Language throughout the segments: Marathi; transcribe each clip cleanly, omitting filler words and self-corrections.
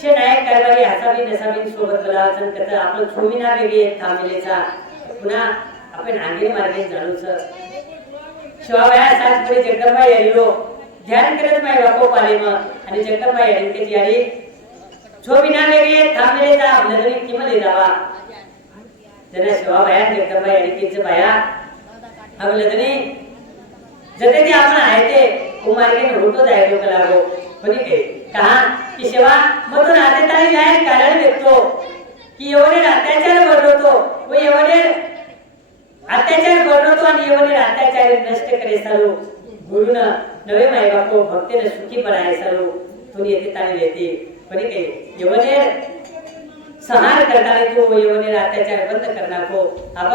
शे नायक कारभारी हसावी नसावी सोबत बोलावचं त्याचं आपलं छोमीना वेगळी एक थांबलेचा पुन्हा आपण आंगे मार्गे जाणूच शिवाबाया सातपुरी जगदंबा यायलो ध्यान करत माय बापो पाले मग आणि जगदंबा यायची यारी छोमीना वेगळी थांबलेचा नजरी किमले जावा जना शिवाबाया जगदंबा यायची बाया अब लगने जते ते आपण आहे ते कुमारके होतो जायतो कलागो कोणी के कहा की शिवा मधून आते ताई जाय कारण व्यक्तो की एवढे अत्याचार घडवतो व एवढे अत्याचार घडवतो आणि एवढे अत्याचार नष्ट करे सारू गुरुन नवे माय बापो भक्तीने सुखी पडाय सारू तुम्ही येते ताई येते कोणी के एवढे सहार करताना तू एवढे अत्याचार बंद करणार को अब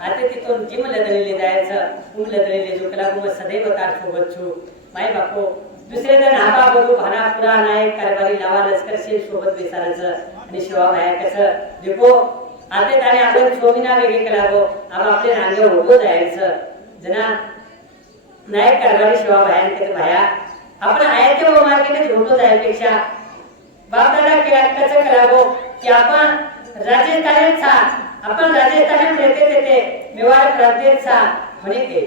आता तिथून जिम लदलेले जायचं लदलेले जो कला मग सदैव तार सोबत छु माय बापो दुसरे जण हाबा बघू भाना पुरा नायक कारभारी लावा लष्कर शेर सोबत बेसारायचं आणि शिवाबाया कसं देखो आता त्याने आपण छोमीना वेगळे करावं अब आपले रांगे होतो जायचं जना नायक कारभारी शिवाबाया कसं भाया आपण आहे ते मार्केटच होतो जायपेक्षा बापदादा केला कसं करावं की आपण राजस्थानात सा आपण राजस्थानात रहते थे मेवाड़ प्रांतेत सा म्हणे के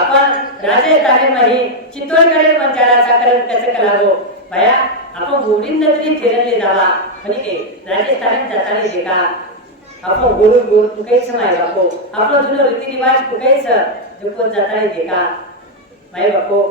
आपण राजस्थानामध्ये चित्तोडकडे पंचाला साकरण कसं करावं भया आपण गोविंद नगरी फिरले जावा म्हणे के राजस्थानात जाताना देखा आपण गुरु गुरु कुकायचं माय बापो आपण जुनं रीतिरिवाज कुकायचं दुपत जाताना देखा माय बापो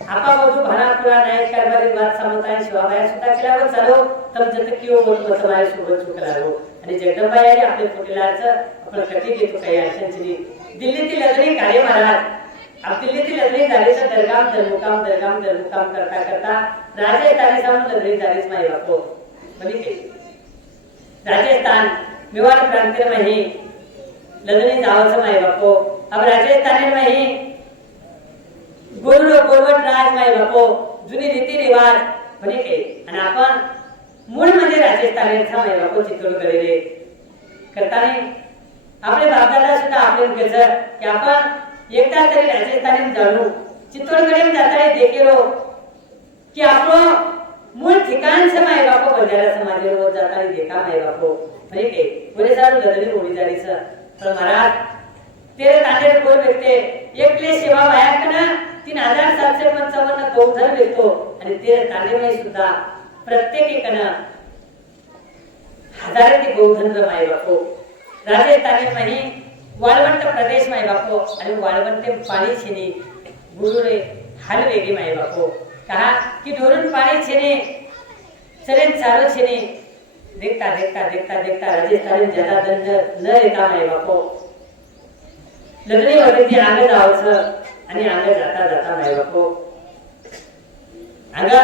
आपा बाजू भानापुरा नायक कारभारी बात समताय शिवाबाया सुद्धा केल्यावर चालो तर जत किओ बोलतो समाय सोबत चुकलालो आणि जगदंबा याने आपले फुटेलाच आपण कधी घेतो काही अडचणची दिल्लीतील लग्नी काळे महाराज आप दिल्लीतील लग्नी झालेचं दरमुकाम करता करता राजस्थानी सामून लग्नी झालीच माय बापो म्हणजे राजस्थान मेवाड़ प्रांत में ही लग्नी जावचं माय बापो अब राजस्थान में ही गोलडो गोलवट राज माय बापो जुनी रीती रिवाज म्हणे के आणि आपण मूळ मध्ये राजस्थानाचा माय बापो चित्तोड करेले करताना आपले बापदादा सुद्धा आपले कसं की आपण एकदा तरी राजस्थानात जाणू चित्तोडकडे जाताना देखेलो की आपण मूळ ठिकाण से माय बापो बंजारा समाजावर जाताना देखा माय बापो म्हणजे के पुरे सारू लदली होडी जारीच पण महाराज तेरे तांडे कोण व्यक्ती एकले सेवा वायाकना 3755 गौधन भेटतो आणि तेरे तांडेमध्ये सुद्धा प्रत्येक एकना हजाराची गौधन माय बापो राजस्थानामध्ये वाळवंट प्रदेश माय बापो आणि वाळवंट पाणी छिने गुरुरे हाल वेगी माय बापो कहा कि डोरून पाणी छिने सरेन चारो छिने देखता देखता देखता देखता राजस्थान ज्यादा दंड न येता माय बापो लग्नी वरती आंग जावचं आणि आंग जाता जाता माय बापो आंगा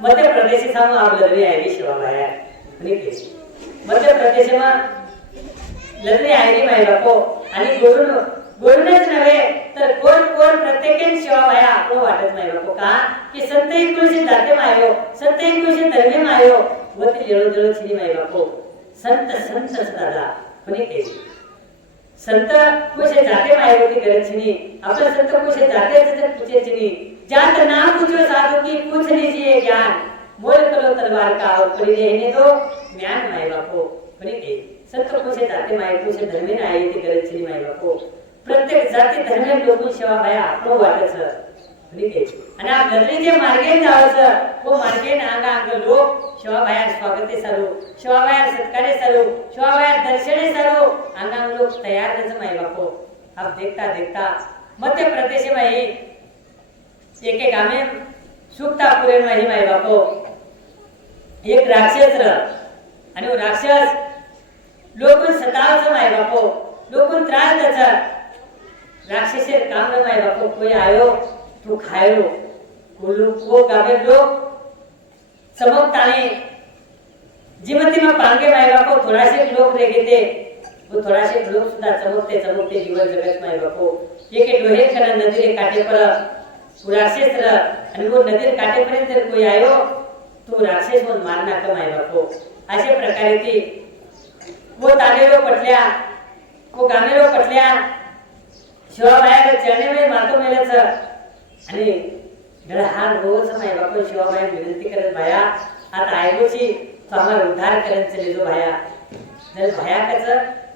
मध्य प्रदेश सामू आव लग्नी आहे शिवाबाया आणि मध्य प्रदेशમાં लग्नी आहे माय बापो आणि गोरुनच नव्हे तर कोण कोण प्रत्येकन शिवाबाया आपलं वाटत माय बापो का की संत एकूणशे जाते मायो संत एकूणशे धर्मे मायो व ती लेळो देळो छिनी माय बापो संत संत दादा कोणी के संत कुछे जाते मायवती गरजनी आपला संत कुछे जाते तर कुछे चनी जात ना पूछो साधु की पूछ लीजिए ज्ञान मोल करो तलवार का और पड़ी रहने दो ज्ञान माय बापो कोणी के संत कुछे जाते माय कुछे धर्मे ना आहे ती गरजनी माय बापो प्रत्येक जाती धर्मे लोक सेवा बाया आपलो वाटच कोणी के आणि आप लग्नी जे मार्गे जावचं वो मार्गे नांगा अंग लोक शिवाबाया स्वागते सारू शिवाबाया सत्कारे सारू शिवाबाया दर्शने सारू अंगांग लोग तैयार नच माय बापो अब देखता देखता मध्य प्रदेश में ही एक गामे सुक्तापुरे में ही माय बापो एक राक्षस आणि वो राक्षस लोकन सतावच माय बापो लोकन त्रास दच राक्षसे काम न माय बापो कोई आयो तो खायो वो गामे लोग चमकताने जीवती में पांगे माय बापो थोडाशे लोक रे घेते वो थोडाशे लोक सुद्धा चमकते चमकते जीवन जगत माय बापो ये के डोहे करा नदी रे काटे पर राक्षस आणि वो नदी रे काटे पर्यंत जर कोई आयो तो राक्षस वो मारना का माय बापो अशा प्रकारे ती वो तानेरो पटल्या वो गामेरो पटल्या शिवाबाया चरणे में मातो मेलच आणि डळहान रोज माय बापो शिवाबाया विनंती करत बाया आता आयगोची तो हमारा उद्धार करन चले जो भाया जर भाया कच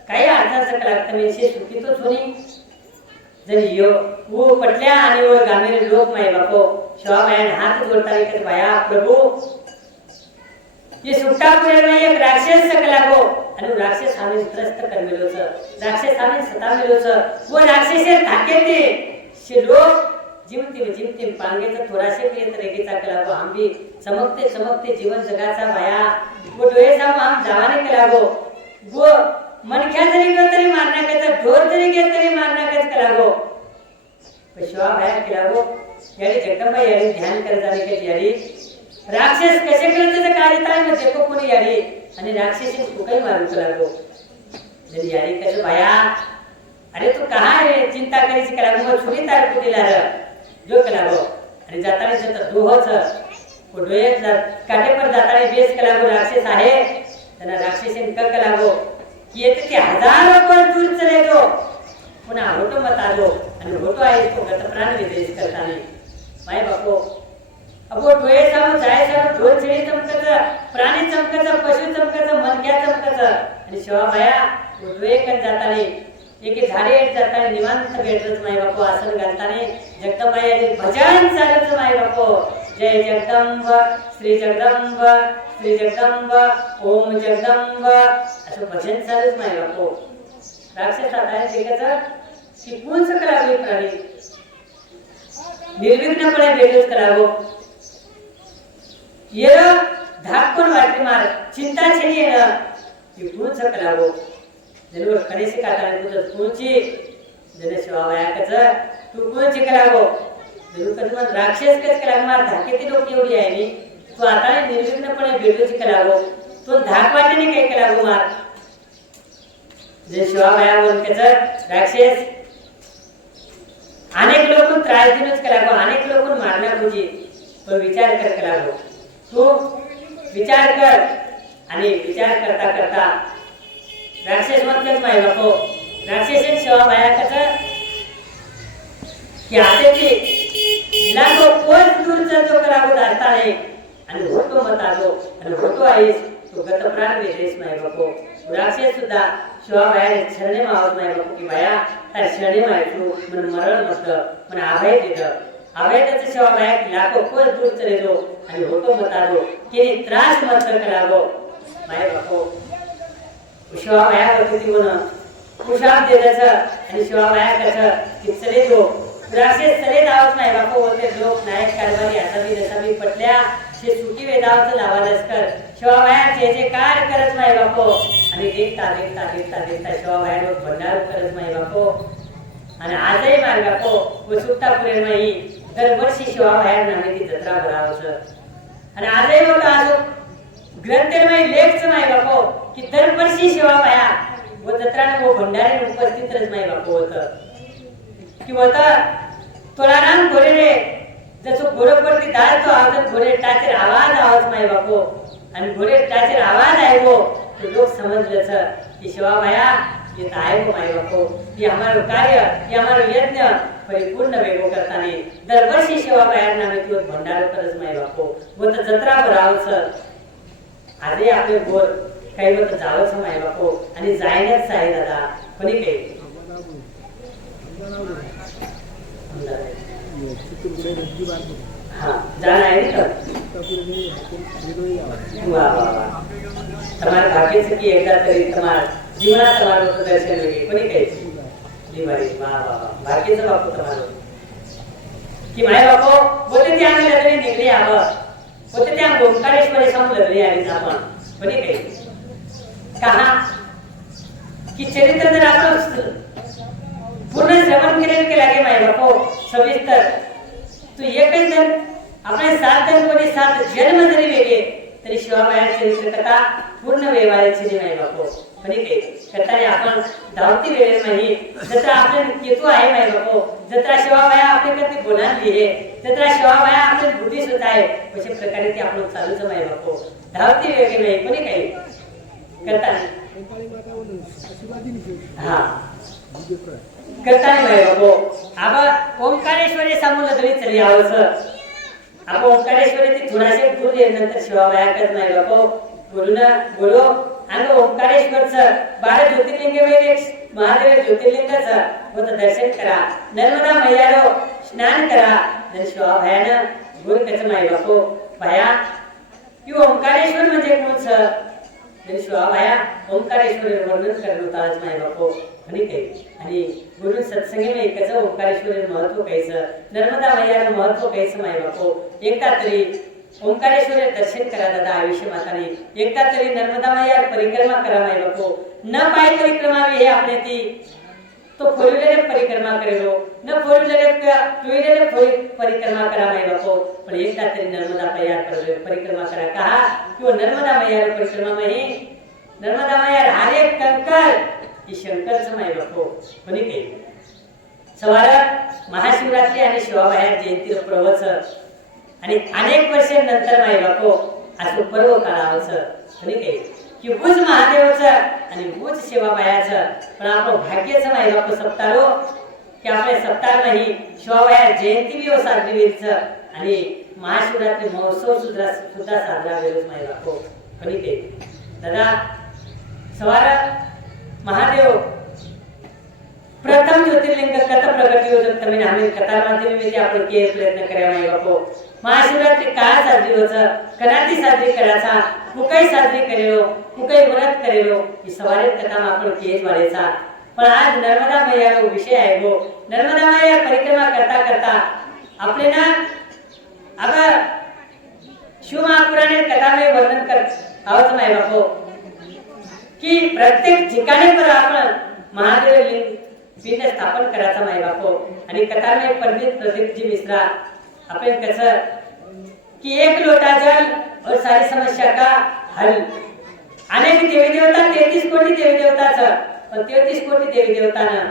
काही अडचण सकला तुम्ही सुखी तो सोनी जर यो वो पटल्या आणि वो गामेरे लोक माय बापो शवा भाया हात जोडता के भाया प्रभु ये सुट्टा पुरे में एक राक्षस सकला गो आणि राक्षस आम्ही त्रस्त करमेलो छ राक्षस आम्ही सतामेलो छ वो राक्षसे धाकेते शे लोक जिमती पांगेचा थोडाशे प्रिय तरेकेचा कला गो आम्ही चमकते चमकते जीवन जगाचा भाया वो डोळे साम आम जावाने कला गो वो मनख्या जरी तरी मारण्याचा ढोर जरी घेत तरी मारण्याचा कला गो पशवा भाया कला गो यारी जगदंबा यारी ध्यान कर जाने के यारी राक्षस कसे करते तर कार्यताय में देखो कोणी यारी आणि राक्षसी फुकाई मारू लागो जर यारी कसे भाया अरे तू कहां है चिंता करीची कला गो छुरी तार कुटीला र जो कला गो आणि जाताने जत दोहच डोळे काटे पर जाताने बेस कला गो राक्षस आहे त्यांना राक्षसीन क कला गो की येते ते हजारों पर दूर चले गो पुन्हा होतो मत आलो आणि होतो आहे तो गत प्राण विदेश करताने माय बापो अब वो डोळे साम जाय साम ढोल छेडी चमकत प्राणी चमकत पशु चमकत मनक्या चमकत आणि शिवा भाया वो डोळे कन जाताने एके झाडे जाताने निवांत भेटत माय बापो आसन घालताने जगदंबा यारी भजन चालत माय बापो जय जगदंब श्री जगदंब श्री जगदंब ओम जगदंब असं भजन चालूच माय बापो राक्षस आता देखाचं की कोण करावे प्राणी निर्विघ्नपणे भेटच करावो ये धाकपण वाटते मार चिंता छेली आहे की कोण करावो जरूर कणेसे काटाने तुझं कोणची जने शिवाया कच तू कोणची करावो जरूर कधी मग राक्षस कच करावं मार धाकेती लोक एवढी आहे नी तू आता निर्विघ्नपणे भेटूच करावो तो धाक वाटेने काय करावो मार जे शिवाया बोल कच राक्षस अनेक लोक त्रास देऊनच करावं अनेक लोक मारण्यापूर्वी तो विचार कर करावं तू विचार कर आणि विचार करता करता राक्षस म्हणतात माय बापो राक्षसेन शिवा भाया कच की आते की लागो कोण दूरचा जो करावं दास्ताने आणि होतो मत आलो आणि होतो आहेस तो गत प्राण वेदेस माय बापो राक्षस सुद्धा शिवा भाया शरणे मावत माय बापो की भाया त्या शरणे मायतू मन मरण मत मन अभय देत अभय त्याचं शिवा भाया की लाखो कोण दूर चले जो आणि होतो मत आलो की त्रास मत करावो माय बापो शिवा भाया होती म्हणून कुशाब देण्याचं आणि शिवा भाया कसं की चले जो राक्षस चले जावत नाही बापू होते लोक नायक कारभारी असावी पटल्या शे सुखी वेदावचं लावा लष्कर शिवा भाया जे कार करत नाही बापू आणि देखता शिवा भाया लोक भंडार करत नाही बापू आणि आजही मार बापू व सुट्टा पुरे नाही दरवर्षी शिवा भाया नामे ती जत्रा भरावचं आणि आजही होतं आज ग्रंथेमय लेखच माय बापो की दरवर्षी शिवा भाया व जत्राने वो भंडारे उपस्थित रच माय बापो होतं की होता तुलाराम घोरे रे जसं घोडपरती दार तो आवाज घोडे टाचेर आवाज आवाज माय बापो आणि घोडे टाचेर आवाज आहे वो तो लोक समजलंच की शिवा भाया येत आहे वो माय बापो की हमारं कार्य की हमारं यज्ञ परिपूर्ण वेगो करताने दरवर्षी शिवा भाया नामे ती भंडार करच माय बापो व जत्रा भरावचं आधी आपले बोर काही होत जावंच माय बापो आणि जायलाच आहे दादा कोणी काही जाना है ना तुम्हारे भाग्य से की एकदा तरी तुम्हार जीवना तुम्हारो दर्शन लगे कोणी काही दिवाळी वाह वाह भाग्यचं बापू तुम्हारो की माय बापो बोलते ते आम्ही लगने निघले आव बोलते ते आम ओंकारेश्वरी सामू लगले आले आपण कोणी काही कहा की चरित्र जर आपण पूर्ण श्रवण केले लागे माय बापो सविस्तर तू एकच जण आपले 7 जण कोणी 7 जन्म जरी वेगळे तरी शिवाबाया चरित्र कथा पूर्ण व्यवहाराची नाही माय बापो पण काही कथाने आपण धावती वेळे नाही जत्रा आपले केतू आहे माय बापो जत्रा शिवाबाया आपले कधी बोलावली आहे जत्रा शिवाबाया आपले बुद्धी सुद्धा आहे अशा प्रकारे ते आपण चालूच माय बापो धावती वेळे नाही कोणी काही करता हा करता नाही बापो आबा ओंकारेश्वरी सामूल तरी चली आवस आपण ओंकारेश्वरी ती थोडासे दूर नंतर शिवाबाया करत नाही बापो बोलो अंग ओंकारेश्वरचं 12 ज्योतिर्लिंग महादेव ज्योतिर्लिंगाचं होतं दर्शन करा नर्मदा मैयारो स्नान करा आणि शिवाबायानं गुरु कसं माय बापो बाया की ओंकारेश्वर म्हणजे कोणचं आणि शिवाबाया ओंकारेश्वर वर्णन करत होताच माय बापो आणि काही आणि गुरु सत्संगी में कसं ओंकारेश्वर महत्व कायचं नर्मदा मैयाचं महत्व कायचं माय बापो एकदा तरी ओंकारेश्वर दर्शन करा दादा आयुष्य माताने एकदा तरी नर्मदा मैया परिक्रमा करा माय बापो न पाय परिक्रमा हे आपले ती तो फोर व्हीलर परिक्रमा करेलो न फोर व्हीलर टू व्हीलर परिक्रमा करा माय बापो पण एकदा तरी नर्मदा मैया परिक्रमा करा कहा कि नर्मदा मैया परिक्रमा में नर्मदा मैया हर एक कंकर ही शंकरचं माय बापो कोणी काही सवार महाशिवरात्री आणि शिवाबाया जयंती प्रवच आणि अनेक वर्षांनंतर माय बापो असं पर्व काढावचं कोणी काही की भूज महादेवचं आणि भूज शिवाबायाचं पण आपलं भाग्याचं माय बापो सप्तारो की आपले सप्ताह नाही शिवाबाया जयंती बी साजरी वेळचं आणि महाशिवरात्री महोत्सव सुद्धा साजरा वेळच माय बापो कोणी काही दादा सवार महादेव प्रथम ज्योतिर्लिंग कथ प्रगती होत तुम्ही आम्ही कथा माध्यमामध्ये आपण के प्रयत्न करा माय बापो महाशिवरात्री का साजरी होत कनाती साजरी करायचा कुकाई साजरी करेलो कुकाई व्रत करेलो ही सवारी कथा आपण केज वाढायचा पण आज नर्मदा मैया विषय आहे गो नर्मदा मैया परिक्रमा करता करता आपले ना अगं शिवमहापुराणे कथा में वर्णन कर आवत माय बापो की प्रत्येक ठिकाणी पर आपण महादेव लिंग पिंड स्थापन करायचा माय बापो आणि कथा में पंडित प्रदीप जी मिश्रा आपण कसं कि एक लोटा जल और सारी समस्या का हल अनेक देवी देवता 33 कोटी देवी देवताचं पण 33 कोटी देवी देवतानं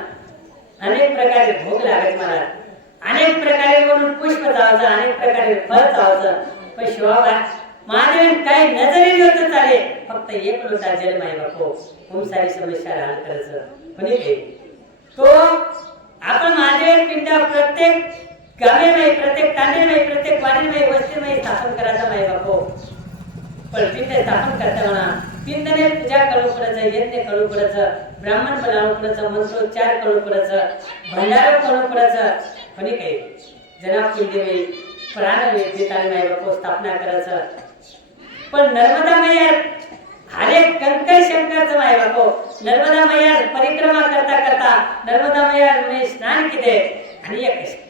अनेक प्रकारे भोग लागत महाराज अनेक प्रकारे म्हणून पुष्प जावचं अनेक प्रकारे फळ जावचं पण शिवाबा महादेवन काय नजरेत होतं चाले फक्त एक लोटा जल माय बापो खूप सारी समस्या हल करायचं पण तो आपण महादेव पिंड प्रत्येक गावे में प्रत्येक तांडे में प्रत्येक वाडी में वस्ती में स्थापन करायचा माय बापो पण पिंड स्थापन करता म्हणा पिंडने पूजा करू पडायचं यज्ञ करू पडायचं ब्राह्मण बनावं पडायचं मंत्रोच्चार करू पडायचं भंडारा करू पडायचं कोणी काही जनाब पिंडे में प्राण देताना माय बापो स्थापना करायचं पण नर्मदा मैया हर एक कंकर शंकरचं माय बापो नर्मदा मैया परिक्रमा करता करता नर्मदा मैया में स्नान किते आणि एक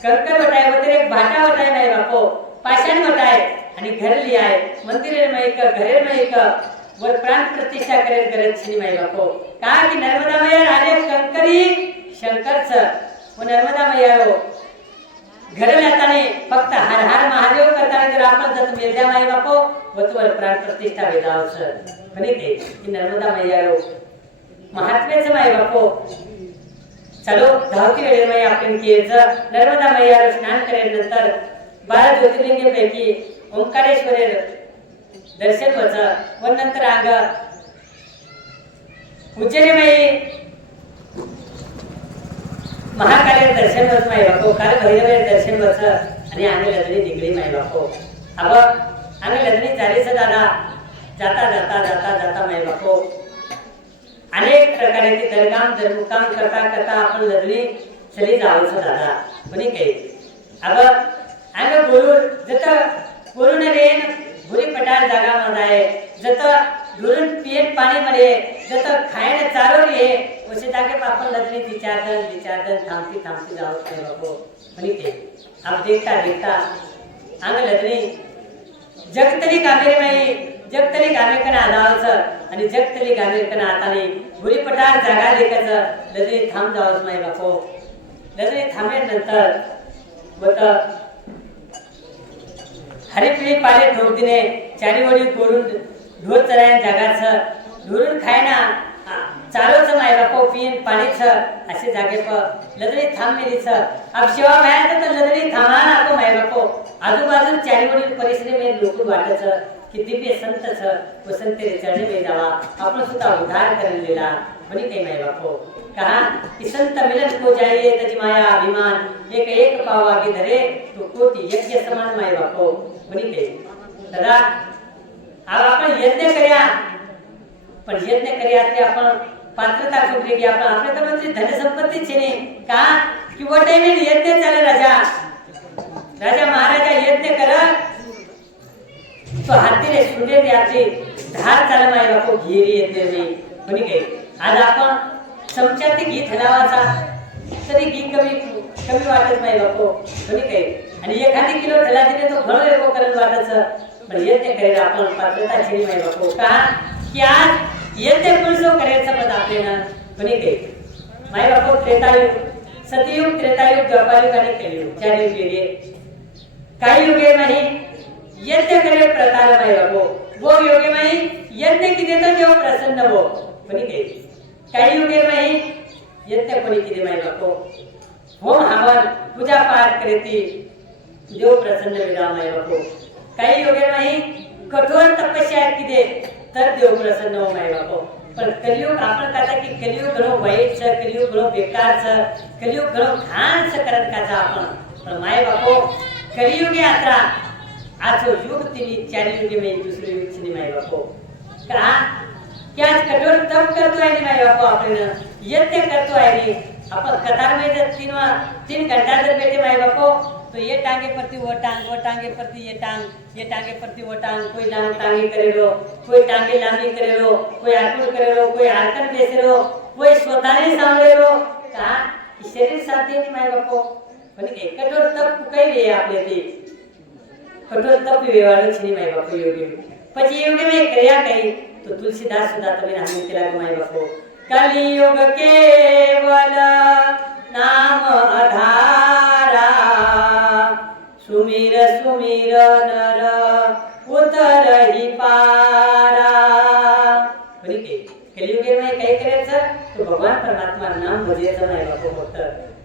कंकर वटाय वगैरे एक भाटा वटाय माय बापो पाषाण वटाय आणि घर लिहाय मंदिर में एक घरे में एक वर प्राण प्रतिष्ठा करत श्री माय बापो का की नर्मदा मैया हर एक कंकरी शंकरचं व नर्मदा मैया घर लाताने फक्त हर हर महादेव करताना जर आपण जर मेलद्या माय बापो वतवर प्राण प्रतिष्ठा वेदावचं म्हणे की नर्मदा मैया महात्म्याचं माय बापो चलो धावती वेळेमध्ये आपण केलं नर्मदा मैयावर स्नान केल्यानंतर 12 ज्योतिर्लिंगापैकी ओंकारेश्वर दर्शन व्हायचं व नंतर आग उज्जैनीमध्ये महाकाली दर्शन होत माय बापो काल भैरव दर्शन व्हायचं आणि आम्ही लग्नी निघली माय बापो अब आम्ही लग्नी झालीच दादा जाता जाता जाता जाता माय बापो अनेक प्रकारचे दरगाम धर्मकाम करता करता आपण लग्नी चली जावचं दादा कोणी काही अब आम्ही बोलू जत बोलून रेन भुरी पटार जागा मध्ये जत दुरून पियन पाणी मध्ये जत खायला चालू रे उसे जागे आपण लग्नी विचारदन थांबती थांबती जावं बापो कोणी काही अब देखता देखता आम्ही लग्नी जगतली कामेरी माई जगतली गामेकन आदावचं आणि जगतली गामेकन आताने भुरी पटार जागा लेखाचं लजरी थांब जावंच माय बापो लजरी थांबल्यानंतर बत हरिपिळी पाले ठोकतीने चारी वडी कोरून ढोर चरायन जागाचं ढोरून खायना चालूच माय बापो पियन पाणीचं असे जागे प लजरी थांबलेलीचं अब शिवा व्हायचं तर लजरी थांबा ना आपण माय बापो आजूबाजू चारी वडील परिसरेमध्ये लोक वाटायचं कि दिव्य संतच वसंतेरे चढणे में जावा आपण सुद्धा उद्धार करेलेला कोणी काही माय बापो कहा कि संत मिलन को जाइए तज माया अभिमान एक एक पाव आगे धरे तो कोटि यज्ञ समान माय बापो कोणी काही दादा आपण यज्ञ કર્યા પણ यज्ञ કર્યા એટલે आपण पात्रता चुकली की आपण आपले तर म्हणजे धन संपत्ती છે ને का कि वो टाइम में यज्ञ चाले राजा महाराजा यज्ञ कर तो हाती रे सुंदर याची धार चाल माय बापो घेरी यज्ञ मी कोणी काही आज आपण चमच्यात घी ठेवायचा तरी घी कमी कमी वाटत नाही बापो कोणी काही आणि एखादी किलो ठेला दिले तो घणो एवढो करत वाटत पण यज्ञ करेल आपण पात्रता छेडी माय बापो का की आज यज्ञ पुरुषो करायचं पद आपल्याला कोणी काही माय बापो त्रेतायुग सतयुग त्रेतायुग द्वापारयुग आणि कलियुग चार युग गेले काही युगे नाही यज्ञ करे प्रकार माय बापो वो योगे नाही यज्ञ किती तर देव प्रसन्न हो कोणी काही युगे नाही यज्ञ कोणी किती माय बापो होम हवन पूजा पाठ करेती देव प्रसन्न वेदा माय बापो काही योगे नाही कठोर तपस्या किती तर देव प्रसन्न हो माय बापो पण कलियुग आपण कथा की कलियुग घणो वाईट छ कलियुग घणो बेकार छ कलियुग घणो घाण छ करत काचा आपण पण माय बापो कलियुग यात्रा आजो युग तिनी चार युगे में दुसरे युग छिनी माय बापो का क्या कठोर तप करतो आहे माय बापो आपण यज्ञ करतो आहे अपन कतार में जब तीन घंटा जब बैठे माय बापो तो ये टांगे प्रति वो टांगे प्रति ये टांगे प्रति वो टांग कोई टांगे करे लो कोई टांगे लांबी करे लो कोई आटूर करे लो कोई आरकन बेसे लो कोई स्वतःने सांभळे लो का शरीर साथ देनी माय बापो पण एक कठोर तप काही रे आपले ते कठोर तप वेवाळो छिनी माय बापो योगी પછી યોગે में ક્રિયા કરી तो तुलसीदास सुद्धा तमे नाम केला माय बापो कलियुग केवल नाम आधारा सुमिर सुमिर नर उतरही पारा बरी के कलियुगे में काही करायचं तो भगवान परमात्मा नाम भजायचं माय बापो फक्त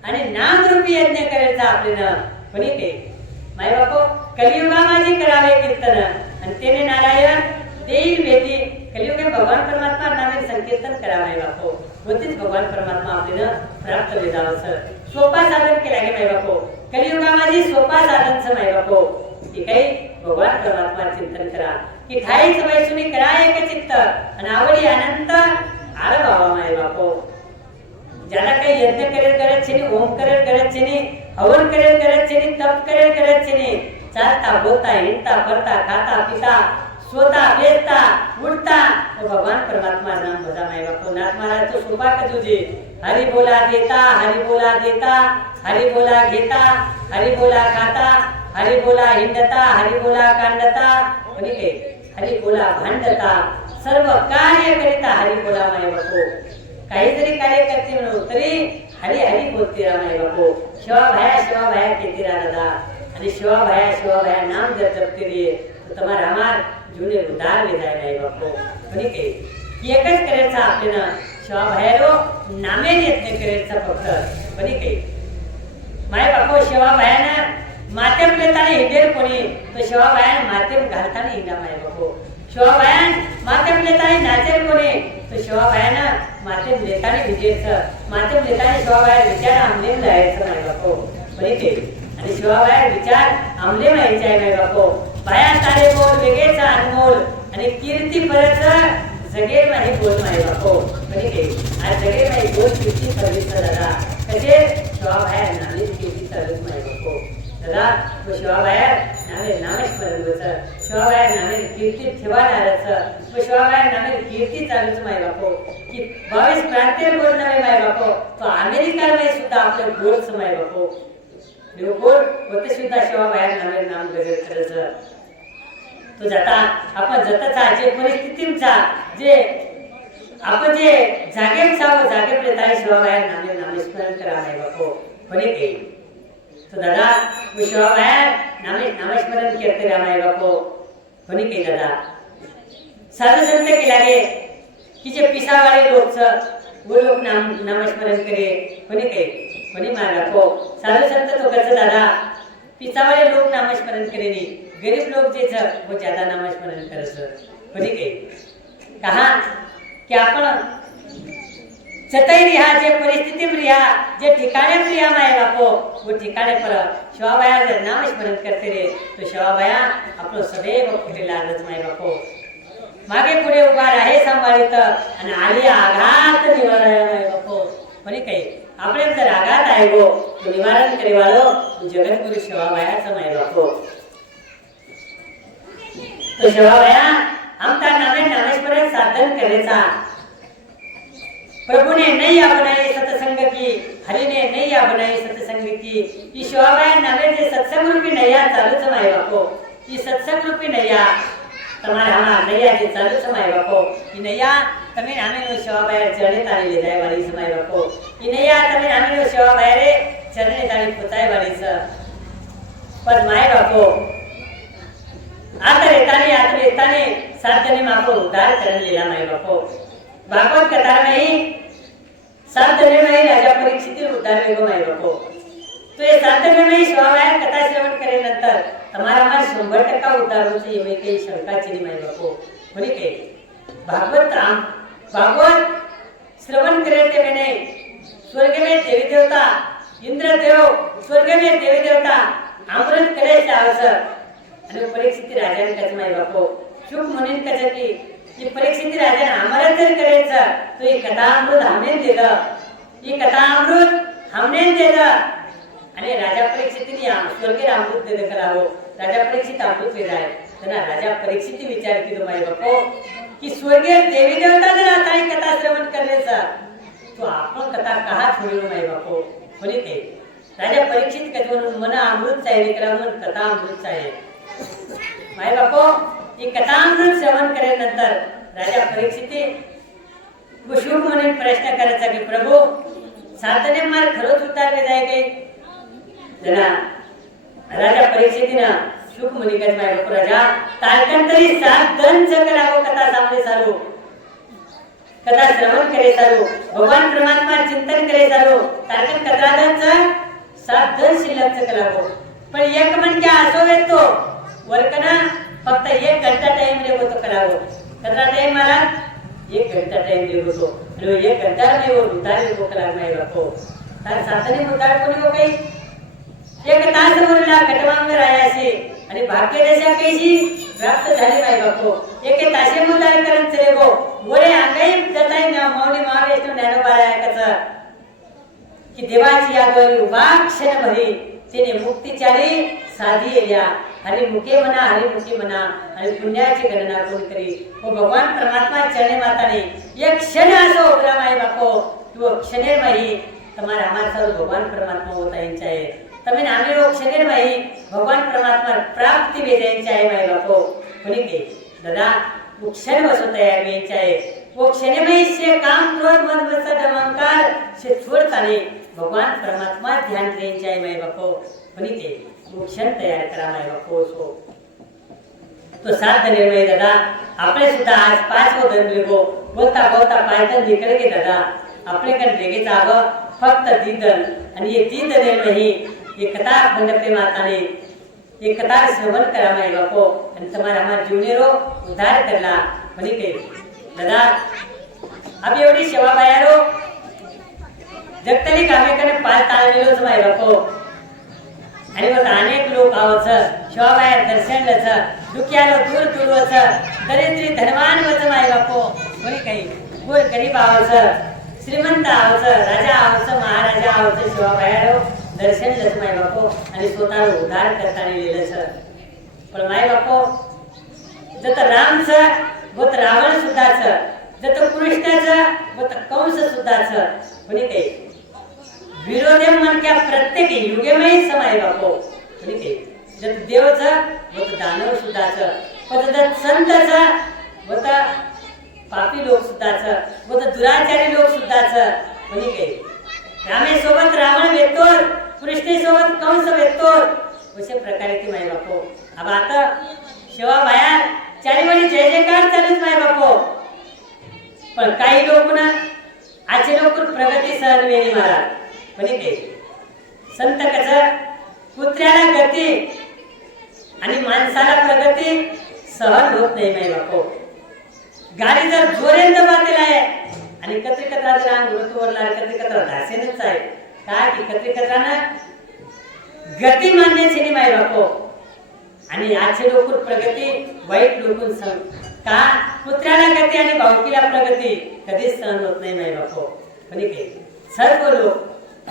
आणि नाम रूपी यज्ञ करायचा आपल्याला बरी के माय बापो कलियुगामध्ये करावे कीर्तन आणि तेने नारायण देईल भेटी कलियुगे भगवान परमात्मा नामे संकीर्तन करावे बापो होतीच भगवान परमात्मा आपल्याला प्राप्त वेदावसर सोपा साधन केला गे माय बापो कलियुगामध्ये सोपा साधन छ माय बापो की काही भगवान परमात्मा चिंतन करा की ठाईच वैसुनी करा एक चित्त आणि आवडी अनंत आळ बाबा माय बापो ज्याला काही यज्ञ करेल करत छे नि ओम करेल करत छे नि हवन करेल करत छे नि तप करेल करत छे नि चालता बोलता हिंडता फरता खाता पीता सोता बेचता उठता तो भगवान परमात्मा नाम भजा माय बापो नाथ महाराज तो सोपा कजूजे हरि बोला देता हरि बोला देता हरि बोला घेता हरि बोला खाता हरि बोला हिंडता हरि बोला कांडता कोणी के हरि बोला भांडता सर्व कार्य करिता हरि बोला माय बापो काही जरी कार्य करते म्हणून तरी हरि हरि बोलते रा माय बापो शिवा भाया केती रा दादा आणि शिवा भाया नाम जर जपते रे तो तुम्हारा हमार जुने उदार ले जाए माय बापो कोणी के एकच करायचा आपल्याला शिवा भायारो नामे यत्न करायचा फक्त कोणी के माय बापो शिवा भायाना मातेम लेताना हिंडेल कोणी तो शिवा भायान मातेम घालताना हिंडा माय बापो शिवा भायान मातेम लेताना नाचेल कोणी तो शिवा भायाना मातेम लेताना विजेच मातेम लेताना शिवा भाया विचार आमलेम जायचं माय बापो कोणी के आणि शिवा भाया विचार आमलेम यायचे आहे माय बापो भाया तारे बोल वेगेचा अनमोल आणि कीर्ती परत जगेर नाही बोल माय बापो कोणी के आज जगेर नाही बोल कीर्ती सर्विस दादा कसे शिवा भाया नामे कीर्ती सर्विस माय बापो दादा तो शिवा भाया नामे नामस्मरण होतं शिवा भाया नामे कीर्ती ठेवाणारच तो शिवा भाया नामे कीर्ती चालूच माय बापो की 22 प्रांतीय बोल नामे माय बापो तो अमेरिका मध्ये सुद्धा आपलं बोलच माय बापो देवकोर होते सुद्धा शिवा भाया नामे नाम गजर करत तो जाता आपण जताचा जे परिस्थितीचा जे आपण जे जागेचा जागे प्रताय शिवा भाया नामे स्मरण करा माय बापो कोणी के तो दादा वो शिवा भाया नामे स्मरण करते रा माय बापो कोणी के दादा साधु संत के लागे कि जे पिसा वाले लोग छ वो लोग नाम स्मरण करे कोणी के कोणी माय बापो साधु संत तो कसं दादा पिसा वाले लोग नाम स्मरण करे नी गरीब लोग जे छ वो ज्यादा नाम स्मरण करस कोणी के कहा कि आपण जतई रिहा जे परिस्थिती रिहा जे ठिकाणे प्रिया माय बापो वो ठिकाणे पर शिवाबाया जर नाम स्मरण करते रे तो शिवाबाया आपलं सदैव कुठे लागलंच माय बापो मागे पुढे उभा आहे सांभाळित आणि आली आघात निवारण माय बापो कोणी काही આપણે जर आघात આવ્યો તો નિવારણ કરીવાળો જગતગુરુ શિવાબાયા માય બાપો તો શિવાબાયા આમતા નામે નામેશ્વરે સાધન કરે છે प्रभु ने नहीं अपनाई सत्संग की हरि ने नहीं अपनाई सत्संग की ये शिवाबाया नामे जे सत्संग रूपी नैया चालू छ माय बापो ये सत्संग रूपी नैया તમારે આમાં નૈયા જે ચાલુ છે માય બાપો એ નૈયા તમે નામેનો શિવાબાયા ચરણે તાળી લીધાય વાળી છે માય બાપો એ નૈયા તમે નામેનો શિવાબાયા રે ચરણે તાળી પોતાય વાળી છે પર માય બાપો આતર એતાને સાત જને માં આપણો ઉદ્ધાર કરી લીધા માય બાપો ભાગવત કથા में ही सात जने में ही राजा परीक्षित उद्धार वेगो माय बापो तो ये सात जने में ही शिवाबाया कथा श्रवण करे नंतर તમારામાં 100% ઉદ્ધાર છે એવી કઈ શંકા છે નહીં માય બાપો બોલી કે भागवत श्रवण करे ते मैंने स्वर्ग में देवी देवता इंद्र देव स्वर्ग में देवी देवता अमृत करे છે अवसर અને પરીક્ષિત રાજાને કહે માય બાપો શુક મુનિને કહે કે ये परीक्षित राजा अमृत करे છે तो ये कथा अमृत हमने दे द ये कथा अमृत हमने दे द અને રાજા પરીક્ષિતની સ્વર્ગે અમૃત દે કરાવો રાજા પરીક્ષિત અમૃત વેરાય તેના રાજા પરીક્ષિત વિચાર કીધો માય બાપો कि स्वर्गे देवी देवता जर ताई कथा श्रवण करले છે तो आपण कथा कहा छोड़ियो माय बापो बोली के राजा परीक्षित कथवन मन अमृत चाहिए करावन कथा अमृत चाहिए माय बापो ये कथा अमृत श्रवण करे नंतर राजा परीक्षित शुक मुनी प्रश्न करायचा की प्रभु सातने मार खरोच उतारले जाय के जरा राजा परीक्षितना शुक मुनी कहत माय बापू राजा तारकंतरी सात दन चकरावो कथा सामने सारू कथा श्रवण करे सारू भगवान परमात्मा चिंतन करे सारू तारकन कथादन सात दन शिल्लक चकरावो पण एक मन क्या असो तो वर्कना फक्त 1 घंटा टाइम लेवो तो करावो कथा टाइम मला 1 घंटा टाइम लेवो तो અને 1 घंटा में वो उतार लेवो कलाक माय बापू तार सातने उतार कोणी हो गई एक तास बोलला कटवांगर आयासी आणि भाग्य दशा कैसी प्राप्त झाली माय बापू एक तासे मुदार करत चले गो गोरे आंगाई जताई ना मौनी महावेष्णू ज्ञानोबा ऐकच की देवाची यादवरी उभा क्षण भरी तिने मुक्तीचारी साधी एल्या हरिमुखे म्हणा आणि पुण्याची गणना कोण करी वो भगवान परमात्मा चरणे माताने एक क्षण असो उभरा माय बापू तो क्षणे माही તમારા અમાર સૌ ભગવાન પરમાત્મા હોતા ઈચ્છાએ તમે નામે રો क्षणे माही भगवान परमात्मा प्राप्ति वे जाय माय बापो कोणी के दादा वो क्षण वसो तयार वे जाय वो क्षण में से काम क्रोध मद मत्सर अहंकार से छोड़ता नहीं भगवान परमात्मा ध्यान दे जाय माय बापो कोणी के वो क्षण तयार करा माय बापो सो तो सात निर्णय दादा આપણે सुद्धा आज 5 धन लेगो बोलता बोलता पायतन निकल के दादा આપણે કન ભેગે જાવ फक्त दीदन आणि ये दीदन नहीं ये कथा मंडपे माताने ये कथा श्रवण करा माय बापो आणि तुम्हारा हमार जीवनेरो उद्धार करला म्हणी के दादा अब एवढी सेवा बायारो जगतली गावे कने पाल ताळलेलोच माय बापो आणि मग अनेक लोक आवच सेवा बाया दर्शन लच दुखियालो दूर दूर वच दरिद्री धनवान वच माय बापो कोणी काही गोर गरीब आवच श्रीमंत आवच राजा आवच महाराजा आवच सेवा बायारो दर्शन लच माय बापो आणि स्वतःला उद्धार करताना लिहिलं छ पण माय बापो जत राम छ गोत रावण सुद्धा छ जत कृष्ण छ गोत कंस सुद्धा छ कोणी काही विरोधे मन क्या प्रत्येक युगेमय समय बापो कोणी काही जत देव छ गोत दानव सुद्धा छ पण जत संत छ गोत पापी लोक सुद्धा छ गोत दुराचारी लोक सुद्धा छ कोणी काही रामे सोबत रावण वेतोर कृष्णे सोबत कंस वेतोर अशा प्रकारे ती माय बापो अब आता सेवा बाया चारीवाडी जय जयकार चालूच माय बापो पण काही लोक ना आजचे लोक प्रगती सहन वेळी महाराज म्हणे ते संत कसं कुत्र्याला गती आणि माणसाला प्रगती सहन होत नाही माय बापो गाडी जर जोरेंत बातेला आहे आणि कत्री कत्रा जर अंग वरला कत्री कत्रा धासेनच आहे का की कत्री कत्रानं गती मान्य छेनी माय बापो आणि आजचे लोक प्रगती वाईट लोकून सण का पुत्राला गती आणि भावकीला प्रगती कधीच सहन होत नाही माय बापो पण के सर्व लोक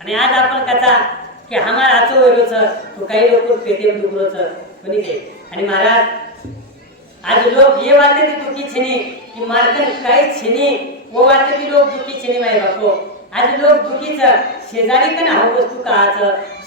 आणि आज आपण कथा की हमारा आचो वेरोच तो काही लोक पेटेम दुखरोच पण के आणि महाराज आज लोग ये बातें की दुखी छेनी कि मारकन काही छेनी वो बातें की लोग दुखी छेनी माय बापो आज लोग दुखीच शेजारी कन हाव वस्तू काच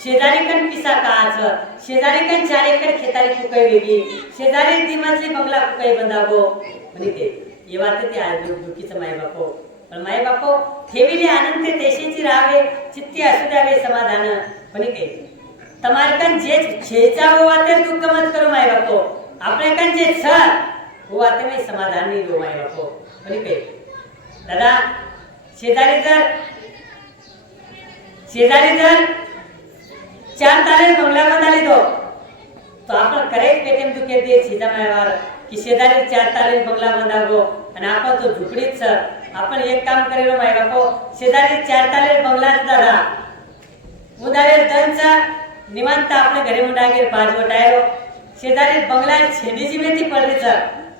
शेजारी कन पिसा काच शेजारी कन चार एकर खेतारी कुकाई वेगी शेजारी दिमाजली बंगला कुकाई बंधावो म्हणे ते ये बातें ते आज लोग दुखीच माय बापो पण माय बापो ठेविले आनंद ते देशेची राहावे चित्ती असू द्यावे समाधान म्हणे ते તમારકન જે છેચા હોવાતે તું ગમત કરો માય બાપો આપણે કન જે છ હોવાતે મે સમાધાન ની લો માય બાપો બની કે દાદા शेजारी जर चार ताले बंगला बंधाली दो तो आपण करे पेटेम दुखे दे सीधा मायवार की शेजारी चार ताले बंगला बंधावो आणि आपण तो झुपडीत आपण एक काम करेलो माय बापो शेजारी चार ताले बंगला दादा उदारे दनचा निवांत आपल्या घरी मुंडागे बाज वटायरो शेजारी बंगला छेंडीची मेथी पडली सर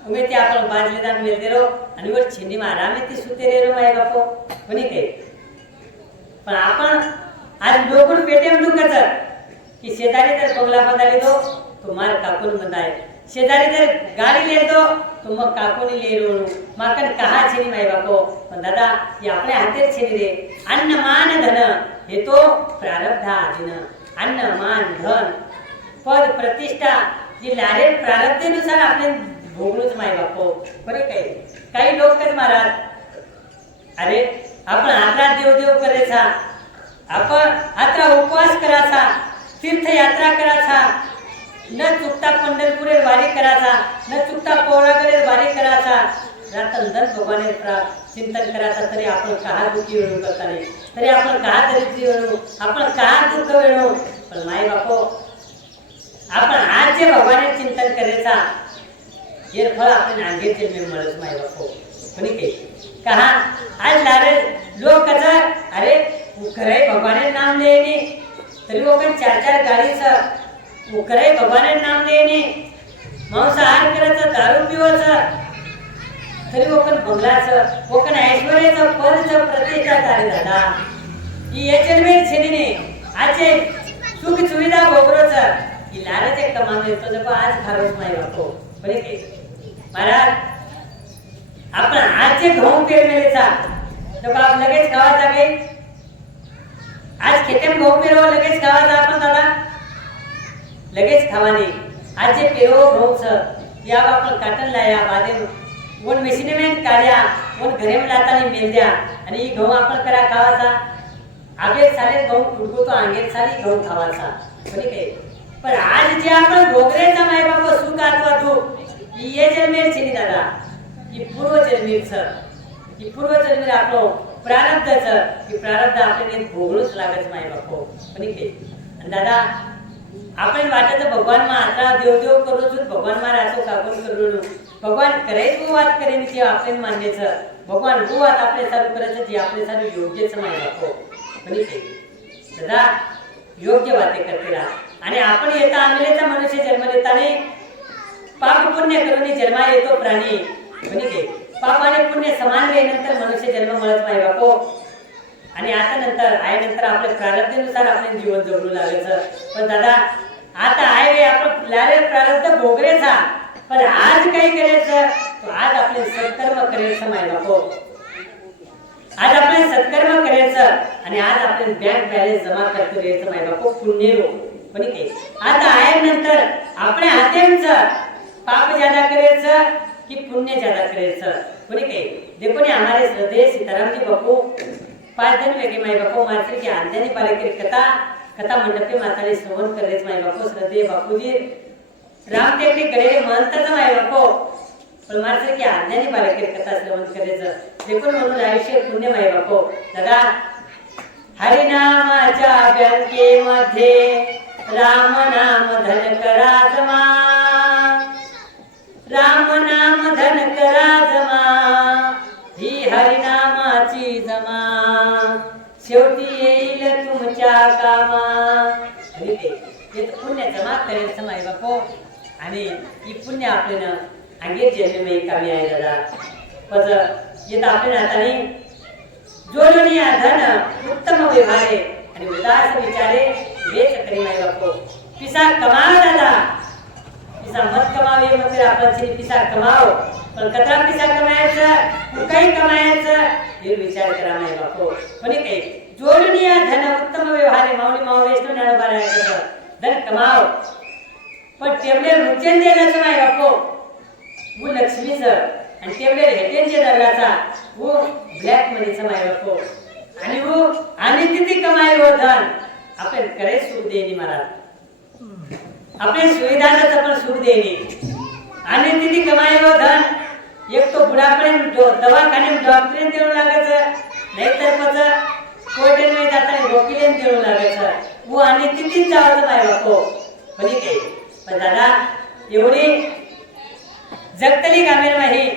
उमे ते आपण बाजलेदान मिळते रो आणि वर छेंडी मारा में ती सुते रे रो माय बापो कोणी काही पण आपण आज लोकून पेटेम दुखत की शेजारी जर बंगला बंधाली दो तो मार कापून बंधाय शेजारी जर गाडी ले दो तो मग कापून ले रो माकन कहा छेनी माय बापो पण दादा हे आपल्या हातेर छेनी रे अन्न मान धन हे तो प्रारब्ध आधीन अन्न मान धन पद प्रतिष्ठा जी लारे प्रारब्धेनुसार आपले भोगलोच माय बापो बरे काही लोकच महाराज अरे आपण आत्रा देव करायचा आपण आत्रा उपवास करायचा तीर्थयात्रा करायचा न चुकता पंढरपुरे वारी करायचा न चुकता पौरागडे वारी करायचा रातन दर भगवाने चिंतन करायचा तरी आपण कहा दुखी वेळू करता नाही तरी आपण कहा दरिद्री वेळू आपण कहा दुःख वेळू पण माय बापो आपण आज जे भगवाने चिंतन करायचा ये फळ आपण आगे जे में મળે માય બાપો કોની કે कहा आज लारे लोग कसा अरे उकरे भगवाने नाम लेने तरी वो कन चार चार गाड़ी सा उकरे भगवाने नाम लेने मांसाहार करायचं दारू पिवायचं तरी वो कन बंगलाचं वो कन ऐश्वर्याचं पदचं प्रतिष्ठा झाली दादा ही याच्या में छेने आजचे सुख सुविधा भोगरोचं ही लाराचे कमाने तो जब आज खारोस माय बापो बरे के महाराज आपण आजचे गहू पेरलेचा तर बाप लगेच खावाचा काही आज खेतेम गहू पेरवा लगेच खावाचा आपण दादा लगेच खावानी आज जे पेरो गहू या आपण काटन लाया बादे वन मशीने में काढ्या वन घरे में लातानी मेल द्या आणि ही गहू आपण करा खावाचा आगे साले गहू फुटको तो आगे साली गहू खावाचा बरे काही पण आज जे आपण भोगरेचा माय बाप सुख आतवा तू ये जन्मेर छेनी दादा की पूर्व जन्मेर आपलो प्रारब्धच की प्रारब्ध आपल्याने भोगळूच लागत माय बापो पण के दादा आपण वाटत भगवान मा आत्रा देव करू छु भगवान मा रातो कापून करू भगवान करे तू बात करे जे आपण मान्यच भगवान तू बात आपले सारू करायचं जे आपले सारू योग्यच माय बापो पण के दादा योग्य बाते करते राहा आणि आपण येता आणलेचा मनुष्य जन्म देताने पाप पुण्य करून जन्मा येतो प्राणी म्हणजे पाप आणि पुण्य समान नंतर मनुष्य जन्म मिळत नाही बापो आणि आता नंतर नंतर आपल्या प्रारब्धानुसार आपले जीवन जगू लागायचं पण दादा आता आहे आपण लारे प्रारब्ध भोगरेचा पण आज काय करायचं तो आज आपले सत्कर्म करायचं माय बापो आज आपले सत्कर्म करायचं आणि आज आपले बँक बॅलन्स जमा करतो द्यायचं माय बापो पुण्य रो पण के आता आहे नंतर आपल्या हातेंचं पाप ज्यादा करायचं कि पुण्य ज्यादा करायचं कोणी काही देखो ने हमारे श्रद्धेय सीताराम जी बापू 5 दिन वेगे माय बापू मात्र की आंध्याने पाले कथा मंडपे माताने श्रवण करायचं माय बापू श्रद्धेय बापूजी राम टेकडी गडे म्हणतात माय बापू पण मात्र की आंध्याने पाले कथा श्रवण करायचं देखो म्हणून आयुष्य पुण्य माय बापू दादा हरिनामाच्या बँकेमध्ये राम नाम धन करा जमा राम नाम धन करा जमा ही हरिनाम शेवटी येईल तुमच्या कामा. आणि ते पुण्याचं माग करायचं माय बापो. आणि ही पुण्य आपल्याला अंगेर जन्मे कामी आहे दादा. पद येत आपल्या हाताने जोडणी धन उत्तम व्यवहारे आणि उदास विचारे वेच करी माय बापो. पिसा कमाव दादा. पिसा मत कमावे मग आपण पिसा कमाव. पण कचरा पिसा कमायचं काही कमायचं हे विचार करा माय बापो. म्हणजे काही जोडणी धन उत्तम व्यवहारे माऊली माऊ वैष्णव ज्ञानोबा राहायचं धन कमाव. पण टेबले रुचन देण्याचं माय बापो. वो लक्ष्मीचं आणि टेबले हेटेंचे दर्जाचा वो ब्लॅक मनीचं माय बापो. आणि वो आणि किती कमाई हो धन आपण करे सुख देणी महाराज. आपले सुविधाचं पण सुख देणे आणि किती कमाई हो धन. एक तो बुढापणे दवाखाने डॉक्टरीन देऊ लागायचं नाहीतर पच कोर्टेन मध्ये जाताना वकिलेन देऊ लागायचं. वो आणि किती जावचं माय बापो. म्हणजे काही पण दादा एवढी जगतली कामेर माही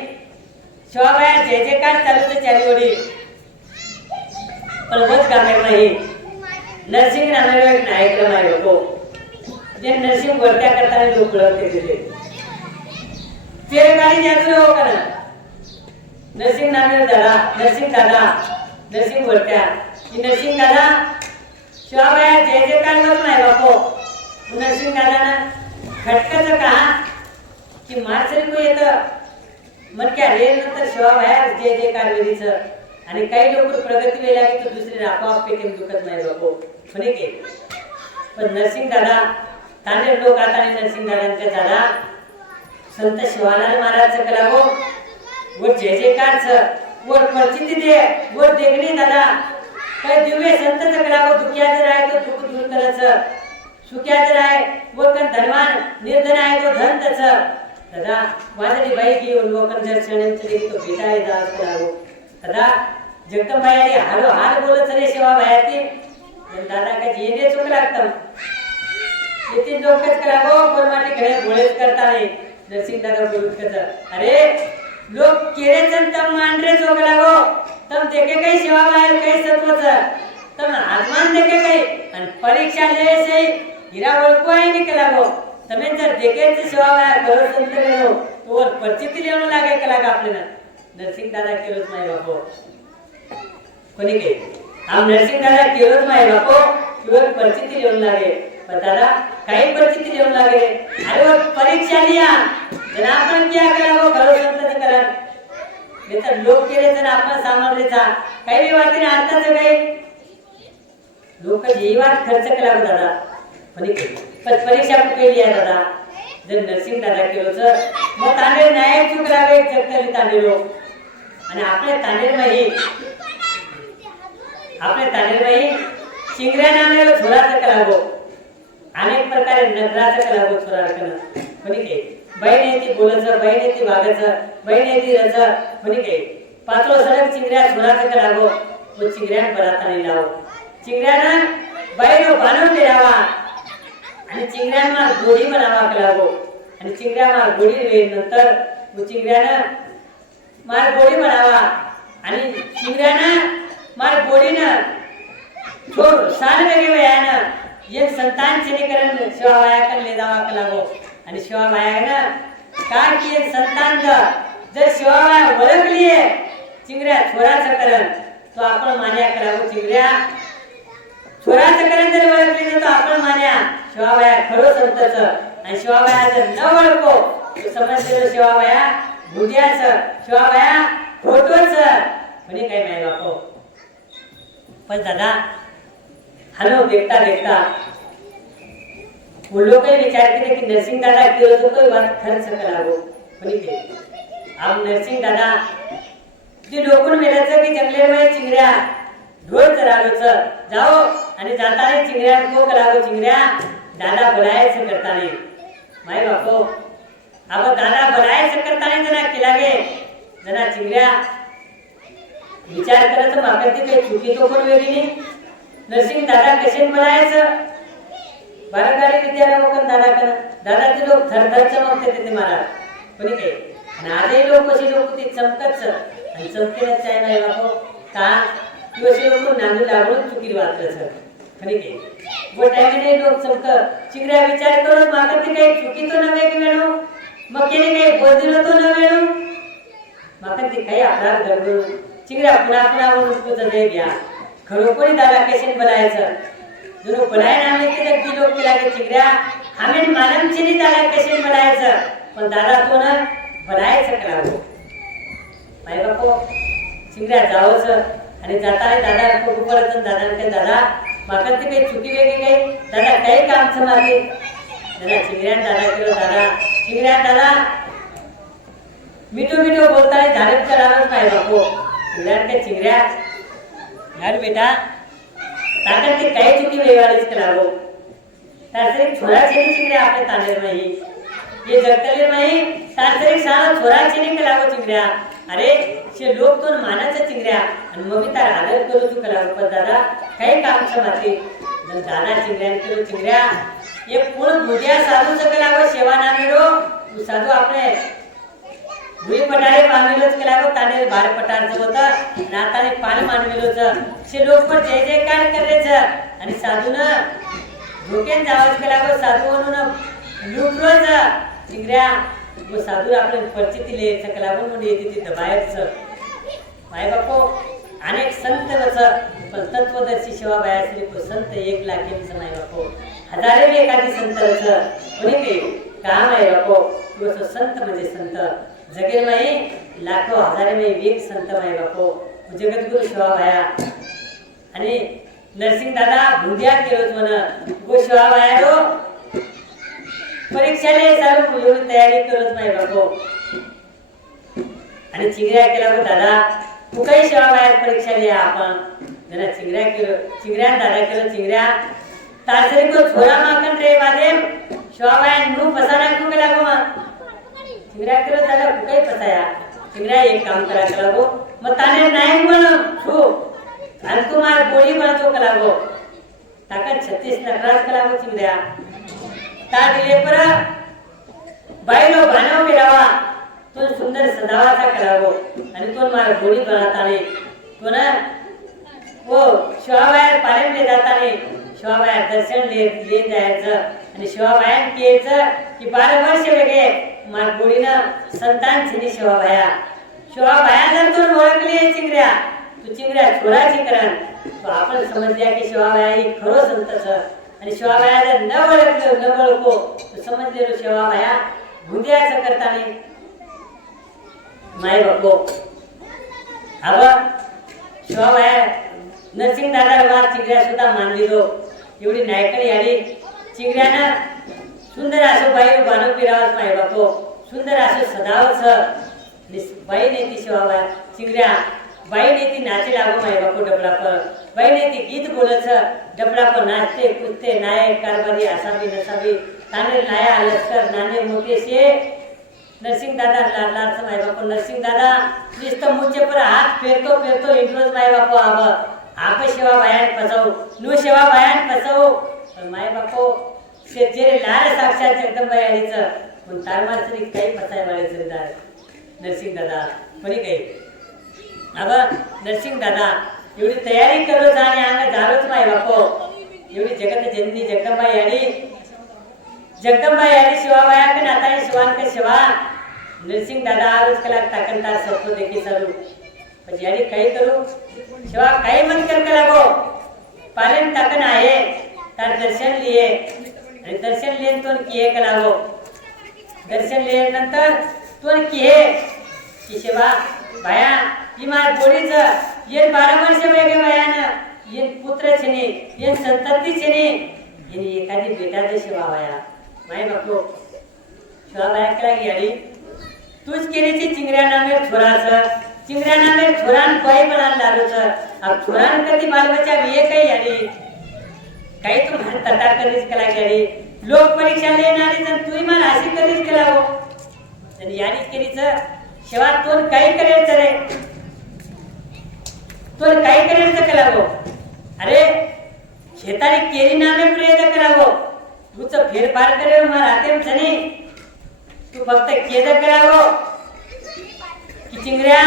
शिवाबाया जे जे काय चालू ते चारी ओढी पण वच कामेर माही नर्सिंग नामेर एक नायक माय बापो. जे नर्सिंग वरत्या करताना लोक ओळखते तिथे ते काही जास्त हो का नर्सिंग नामेर दादा नर्सिंग दादा नर्सिंग वरत्या ही नर्सिंग दादा शिवाबाया जे जे काय मत माय बापो. नर्सिंग दादा ना खटकाचं कहा की मार्चरी को येतं मन क्या रे नंतर शिवाबाया जे जे कारवेरीचं आणि काही लोक प्रगती वेळेला की तो दुसरे आपोआप पेटेम दुखत नाही बापो. म्हणे की पण नर्सिंग दादा तांडे लोक आता नर्सिंग दादांच्या दादा संत शिवानंद महाराजचं कलागो वर जे जे कारचं वर परिस्थिती दे वर देखणे दादा काही दिव्य संतचं कलागो दुखिया जर आहे तो दुःख दूर करायचं. सुख्या जर आहे व कण धनवान निर्धन आहे तो धन त्याचं दादा. वाजली बाई घेऊन लोकन जर क्षणेंचं दे तो भेटाय जात कलागो दादा. जगदंबाई हालो हाल बोलत रे शिवा बायाती दादा का जेने चुक लागतं येथे लोकच कलागो कोरमाटी घरे गोळेच करता नाही. नरसिंह दादा बोलत कसं अरे लोक केरेचन तम मांडरे चोक लागो तम देखे काही शिवा बाहेर काही सत्वचं तम आत्मान देखे काही आणि परीक्षा ले से हिरा ओळखो आहे निकला गो. તમે जर देखेच शिवा बाहेर करो संत करो तो परिस्थिती लेवून लागे कलागा आपल्याला. नरसिंह दादा केलोच माय बापो. कोणी के आम नरसिंह दादा केलोच माय बापो किंवा परिस्थिती लेवून लागे. पण दादा काही परिस्थिती लेवून लागे अरे वो परीक्षा लिया जर आपण क्या करा वो करो संत करा नाही तर लोक केले तर आपण सामर्थ्याचा काही वाटते अर्थाचं काही लोक जीवात खर्च केला दादा. पण परीक्षा केली आहे दादा. जर नर्सिंग दादा केलो तर मग तांडेर न्याय चूक राहावे जगतली तांडेरो आणि आपल्या तांडेरबाई शिंगऱ्या नामेला छोराचं कलागो अनेक प्रकारे नगराचं कलागो छोराकडनं. म्हणजे काय बहीण येते बोलायचं बहीण येते वागायचं बहीण येते रचं. म्हणजे काय पाचो सडक चिंगऱ्या छोराचं कलागो तो चिंगऱ्यान बराता नाही लावो. चिंगऱ्यानं बाईनो बांधून द्यावा आणि चिंगऱ्यांना गोडी बनावा कलागो आणि चिंगऱ्यामा गोडी वेळ नंतर चिंगऱ्यानं मार गोडी बनावा आणि चिंगऱ्यानं मार गोडीनं छोड साल वेगळे वयानं ये संतान चिनीकरण शिवाबायाकडे ले जावा कलागो आणि शिवाबायानं काय की संतान जर शिवाबाया ओळखलीये चिंगऱ्या छोराचं करण तो आपण मान्या कलागो. चिंगऱ्या छोराचं करण जर ओळखली तर आपण मान्या शिवाबाया खरो संतचं आणि शिवाबाया जर न ओळखो तो समजलेलो शिवाबाया बुद्याचं शिवाबाया खोटोच म्हणे काय माय बापो. पण दादा हॅलो देखता देखता वो लोग विचार केले की नरसिंह दादा केलो तो कोई बात खर्च कलागो. म्हणजे आप नरसिंह दादा जे लोकून मिळायचं की जंगले मध्ये चिंगऱ्या ढोल चरालोच जाओ आणि जाताने चिंगऱ्या को कलागो. चिंगऱ्या दादा बोलायचं करता नाही माय बापो. अब दादा बोलायचं करता नाही जना केला गे जना चिंगऱ्या विचार करत मागते काही चुकी तो पण वेगळी नाही. नरसिंह दादा कसे बोलायचं बारागाडी विद्याला मग दादा कन दादाचे लोक थरथर चमकते ते महाराज. कोणी काही आणि आजही लोक कशी लोक ती चमकतच आणि चमकेलच आहे माय बापो. का दिवस लोक नांदू लागून चुकीर वाचलं सर खरी के वो टाइम ने लोग सबका चिंगरा विचार करो माका ते काही चुकी तो नव्हे की वेणो मग केने काही बोलदिलो तो न वेणो माका ते काही अपराध घडलो चिंगरा पुन्हा पुन्हा म्हणून तुझं दे घ्या खरोखरी दादा केशन बनायचं जुनो बनाय नामे ते जगती लोक केला के चिंगरा आम्ही मालम चिनी दादा केशन बनायचं पण दादा तो न बनायचं करावं माय बापो चिंगरा जावंच आणि जाताना दादा खूप पडत दादा ते दादा माका ते काही चुकी वेगळी काही दादा काही काम समाते दादा चिंगऱ्यान दादा केलं दादा चिंगऱ्यान दादा मिठो मिठो बोलताय झाडत करावंच नाही बापो चिंगऱ्यान के चिंगऱ्या यार बेटा ताकत ते काही चुकी वेगळीच करावो तारसरी छोरा छेनी चिंगऱ्या आपल्या तानेर नाही ये जगतले नाही तारसरी सारा छोरा छेनी करावो चिंगऱ्या अरे शे लोक तो मानाचं चिंगऱ्या आणि मग मी तार आदर करू तू करावं पण दादा काही काम समाते दादा चिंगऱ्यान केलो चिंगऱ्या ये पूर्ण बुद्धिया साधू सकलावो सेवा नामेरो साधू आपले भुई पटारे मानविलोच केलागो ताने बार पटारचं होतं नाताने पान मानविलोच शे लोक पण जय जयकार करायचं आणि साधूनं धोकेन जावंच केलागो साधू म्हणून लुटरोच चिंगऱ्या वो साधू आपल्या परिस्थितीले सकलागो म्हणून येते ती दबायचं माय बापो अनेक संत वच पण तत्वदर्शी सेवा बायासरी को संत 1 लाखेंचं माय बापो हजारे में एखादी संत वच कोणी के काम आहे बापो वो संत म्हणजे संत जगेर माई लाखो हजारे में एक संत माय बापो जगद्गुरु सेवा बाया आणि नरसिंह दादा भुंद्या केलोच म्हण गो सेवा बाया रो परीक्षाले सारू एवढी तयारी करत माय बापो आणि चिंगऱ्या केला गो दादा तू काही सेवा बाहेर परीक्षा लिया आपण जरा चिंगऱ्या केलो चिंगऱ्या दादा केलो चिंगऱ्या तारसरी को छोरा माकन रे बादे सेवा बाहेर नु पसारा को केला गो चिंगऱ्या केलो दादा तू काही पसाया चिंगऱ्या एक काम करा केला गो मग ताने नाही म्हण छू आणि तू मार गोळी बनतो केला गो ताकद 36 नकरास केला गो चिंगऱ्या ता दिले पर बाईलो भानव बिरावा तो सुंदर सदावाचा करावो आणि तो मार गोळी बनाताने तो ना वो शिवाबाहेर पारेंले जाताने शिवाबाहेर दर्शन ले जायचं आणि शिवाबाहेर केचं की 12 वर्ष वेगे मार गोळीनं संतान छिनी शिवाबाया जर तो ओळखली चिंगऱ्या तू चिंगऱ्या छोराची करण तो आपण समजल्या की शिवाबाया ही खरो संतच आणि शिवाबाया जर न ओळखलं न ओळखो तो समजलेलो शिवाबाया भुंद्याचं करताने माय बापो अब शिवाबाया नरसिंह दादा वार चिंगऱ्या सुद्धा मानविलो एवढी नायकडी आली चिंगऱ्यानं सुंदर असो बाई बानो पिरावच माय बापो सुंदर असो सदावच बाई नेती शिवाबाया चिंगऱ्या बाई नेती नाचे लागो माय बापो डबडा पर बाई नेती गीत बोलच डबडा पर नाचते कूदते नाये कारभारी असावी नसावी ताने नाया लष्कर नाने मोठे से नरसिंह दादा लाडलाच माय बापो नरसिंह दादा नुसतं मुचे पर हात फेरतो फेरतो इंट्रोज माय बापो आब आप सेवा बायान फसवू नु सेवा बायान फसवू पण माय बापो शेजेरे लार साक्षात जगदंबाई आलीचं पण तारमार तरी काही फसाय वाळीचं दार नरसिंह दादा कोणी काही अब नरसिंह दादा एवढी तयारी करो जाणे अंग झालोच माय बापो एवढी जगत जननी जगदंबाई आली शिवाबाया के नाता शिवान के शिवा नरसिंह दादा आरोज कला ताकंतार सत्व देखी सरू પછી યારી કઈ કરું शिवा कई मत कर लागो पालन ताकन आहे तार दर्शन लिए आणि दर्शन लेन तो किए कलागो दर्शन लिए नंतर तो किए की शिवा बाया ही मार बोडीच ये 12 वर्ष वेगे बायान ये पुत्र छेने ये संतती छेने ये एखादी बेटा दे शिवा बाया माय बापो शिवा बाया कला यारी तूच केरीची चिंगऱ्या नामे छोराच चिंगऱ्या नामे छोरान बाई बनान लालोच अब छोरान कधी बाल बच्चा विये काही यारी काही तू म्हण तटा करीस कला यारी लोक परीक्षा लेणारी जर तू मन अशी करीस कला हो तर यारी केरीच शिवा तोन काही करेल रे तोन काही करेल कला हो अरे शेतारी केरी नामे प्रयत्न कला हो तूच फेरफार करे मार आतेम छने तू फक्त केद कला हो की चिंगऱ्या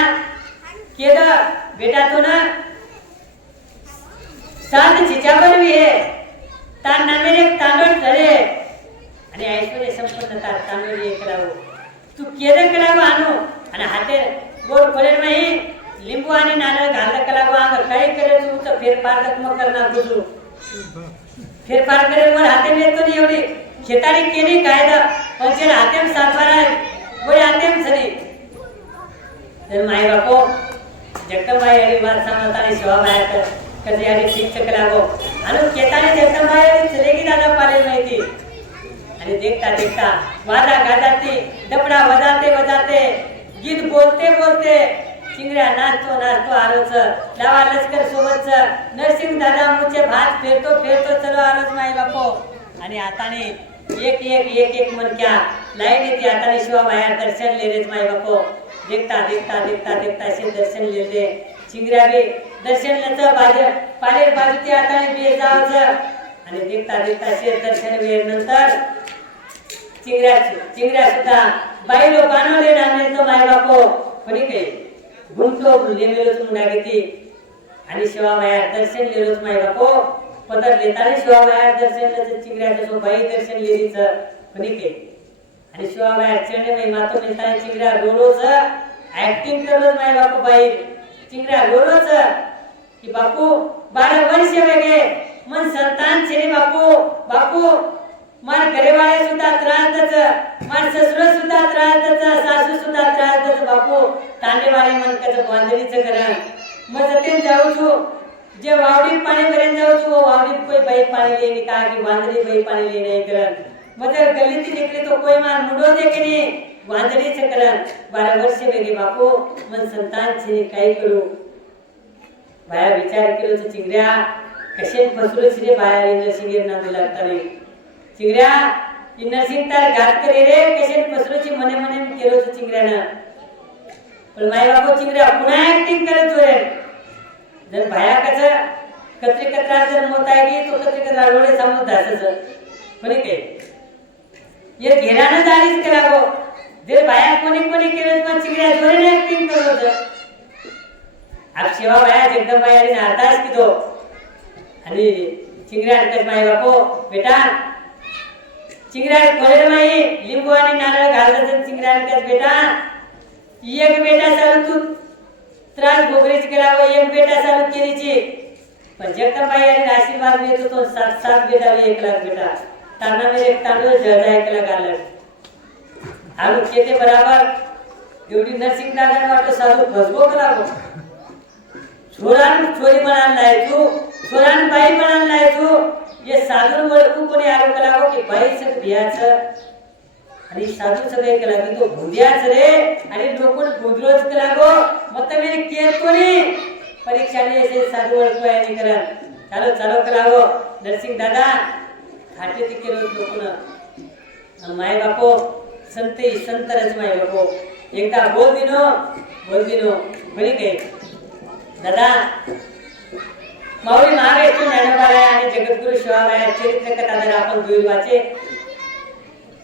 केद बेटा तो ना सात चिचावर विहे तान नामेरे तांडळ तळे आणि ऐश्वर्य संपन्नता तांडळ एकलावो तू केदे कलावो आणू आणि हाते गोड खोलेर नाही लिंबू आणि नारळ घालत कलावो अंग काही करे तू तर फेरफार मग करणार तुझू फेरफार करे वर हाते मिळतो नाही एवढी खेतारी केली कायदा पंचर हातेम सातबारा वर हातेम सरी तर माय बापो जगदंबाई हरी वार समताने शिवाबाया कर कधी हरी शिक्षक लागो आणि केताने जगदंबाई हरी चलेगी दादा पाले माहिती आणि देखता देखता वादा गाजाते डबडा वजाते गीत बोलते बोलते चिंगऱ्या नाचतो नाचतो आरोच लावा लष्कर सोबतच नरसिंग दादा मुचे भात फेरतो चलो आरोच माय बापो आणि आताने एक मनक्या लाईन येते आताने शिवाबाया दर्शन लेलेच माय बापो देखता से दर्शन लेले चिंगऱ्या बी दर्शन लेच बाजे पालेर बाजूची आताने बी जावच आणि देखता से दर्शन वेळ नंतर चिंगऱ्या सुद्धा बाई लोकांना ले नामे तो माय बापो कोणी काही गुंतो लेमेलोच मुंडा घेती आणि शिवाबाया दर्शन लेलोच माय बापो पदर लेताने शिवाबाया दर्शन लेच चिंगऱ्याचं सो बाई दर्शन लेलीच कोणी काही आणि शिवाबाया चरणे मै मातो मिळताने चिंगऱ्या रोरोच ऍक्टिंग करलोच माय बापू बाई चिंगऱ्या रोरोच की बापू 12 वर्ष वेगे मन संतान छे बापू मार घरेवाळे सुद्धा त्रासच मार ससुर सुद्धा त्रासच सासू सुद्धा त्रासच बापू तांडेवाळे मनकच बांधणीचं करण मग ते जाऊ छु जे वावडी पाणी पर्यंत जाऊ छु वावडी कोई बाई पाणी लेनी का की बांधणी बाई पाणी लेने करण मग गलीत निकले तो कोई मार मुडो दे के नहीं बांधणीचं करण 12 वर्ष वेगे बापू मन संतान छे काय करू बाया विचार केलो तो चिंगऱ्या कशे फसलो छे बाया इन सिंगेर ना लागतानी चिंगऱ्या इन सिंग तार घात करे रे कशे फसलोची मने केलो तो चिंगऱ्यानं पण माय बापू चिंगऱ्या पुन्हा ऍक्टिंग करत रे जर बाया कसं कत्री कत्रा जर मोताय की तो कत्री कत्रा रोडे समोर दासच कोणी काय ये घेरानं जाळीच करावो जे बाया कोणी केलं पण चिंगऱ्या जोरे ऍक्टिंग करत आप शिवा बाया जगदंबाई आणि नारदास किदो आणि चिंगऱ्या कस माय बापू बेटा चिंगऱ्या खोलेर माई लिंबू आणि नारळ घालत चिंगऱ्या कस बेटा एक बेटा चालू तू त्रास भोगरीच केला व एक बेटा चालू केलीची पण जगदंबाई आणि आशीर्वाद मिळतो तो 7 बेटा 1 लाख बेटा ताना मेरे एक तांडूळ जळजा 1 लाख आलं आलू केते बराबर एवढी नरसिंग दादा वाटो साधू फसबो करावो छोरान छोरी बनान लाय तू छोरान बाई बनान लाय तू ये साधू वळखू कोणी आरो करावो की बाई से बियाच आणि साधू सगळे केला की तो भुंदियाच रे आणि लोकन भुंदरोज केला गो मग तर मेरे केत कोणी परीक्षाने ऐसे साधू वळखू आहे करण चालो करावो नरसिंग दादा खाटे ते केलो लोकन माय बापो संतरच माय बापो एकदा बोल दिनो म्हणे काय दादा माऊली महाराष्ट्र ज्ञानोबाराय आणि जगद्गुरु शिवाबाया चरित्र कथा जर आपण दुईल वाचे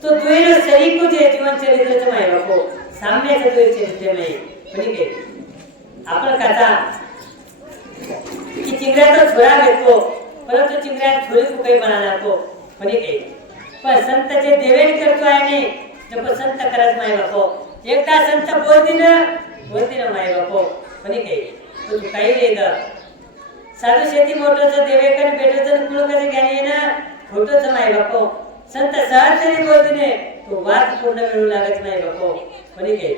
तो दुईल सरीकू जे जीवन चरित्रच माय बापो साम्याचं दुईल चरित्र नाही म्हणे काय आपण कथा की चिंगऱ्याचा छोरा भेटतो परंतु चिंगऱ्या छोरी को काही बनाना तो म्हणे काय पण संतचे देवेण करतो आहे जब संत करत माय बापो एकदा संत बोल दिन माय बापो म्हणे काय तू काही रे ग साधू शेती मोठोच देवेकन भेटोच कुळकच ज्ञानी ना खोटोच माय बापो संत सहज तरी बोलतीने तो वाद पूर्ण मिळू लागत माय बापो म्हणे काय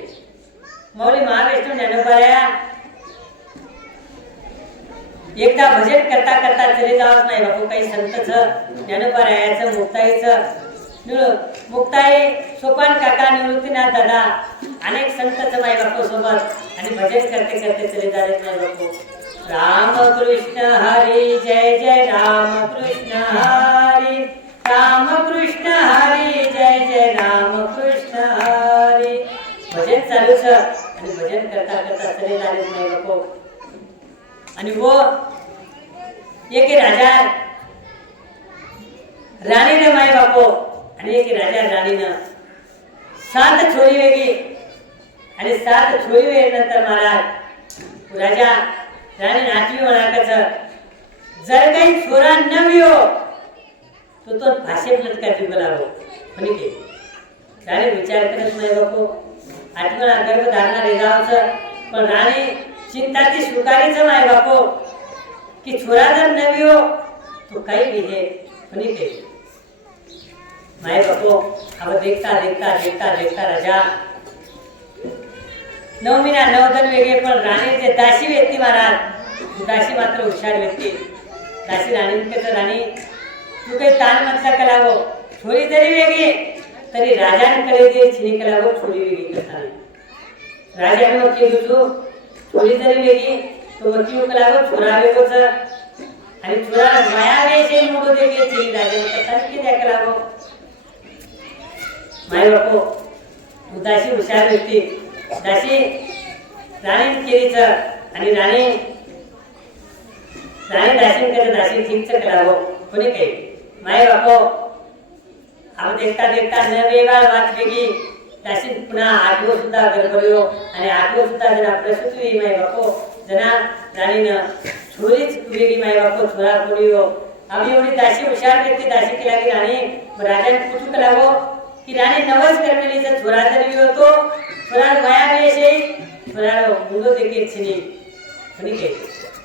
माऊली महाविष्णू ज्ञानोबाया एकदा भजन करता चले जावत नाही बापू काही संतच ज्ञानोबारायाचं मुक्ताईचं मुक्ताई सोपान काका निवृत्तीनाथ दादा अनेक संतच माय बापू सोबत आणि भजन करते चले जात नाही बापू राम कृष्ण हरी जय जय राम कृष्ण हरी राम कृष्ण हरी जय जय राम कृष्ण हरी भजन चालूच आणि भजन करता चले जात नाही बापू आणि वो एक राजा राणीने माय बापो आणि एक राजा राणीनं 7 छोरी वेगळी आणि 7 छोरी वेळ नंतर महाराज राजा राणी नाचली म्हणाकच जर काही छोरा नव्यो तो फाशे लटकाती बोलावो म्हणे की राणी विचार करत नाही बापू आठवणा गर्भ धारणा रेजावचं पण राणी चिंताची स्वीकारीचं नाही बापू की छोरा जर नव्यो तो काही विहे म्हणे की माय बापू अब देखता देखता देखता देखता राजा 9 महिना 9 दिन वेगळे पण राणीचे दासी व्यक्ती महाराज दासी मात्र हुशार व्यक्ती दासी राणींकडे राणी तू काही ताण म्हणता कलावो छोरी जरी वेगळी तरी राजांकडे जे छिनी कलावो छोरी वेगळी करता राजाने मग केली तू छोरी जरी वेगळी तो मग किंवा कलावो छोरा वेगळोच आणि छोरा माया वेशे मोठो देखील छिनी राजाने करता की त्या कलावो माय बापू दासी हुशार व्यक्ती दासी राणी केलीच आणि राणी दासींकडे दासी ठीकच करावं कोणी काही माय बापो आपण देखता देखता न वेगळा वाट वेगळी दासी पुन्हा 8 वर्ष सुद्धा गडबडलो आणि 8 वर्ष सुद्धा जरा प्रसूती माय बापो जना राणीनं छोरीच वेगळी माय बापो छोरा कोणीयो आम्ही एवढी दासी हुशार व्यक्ती दासी केला की राणी राजाने कुठून करावं की राणी नवस करमेलीचा छोरा जरी होतो छोरा माया वेशे छोरा मुंडो देखील छिनी कोणी काही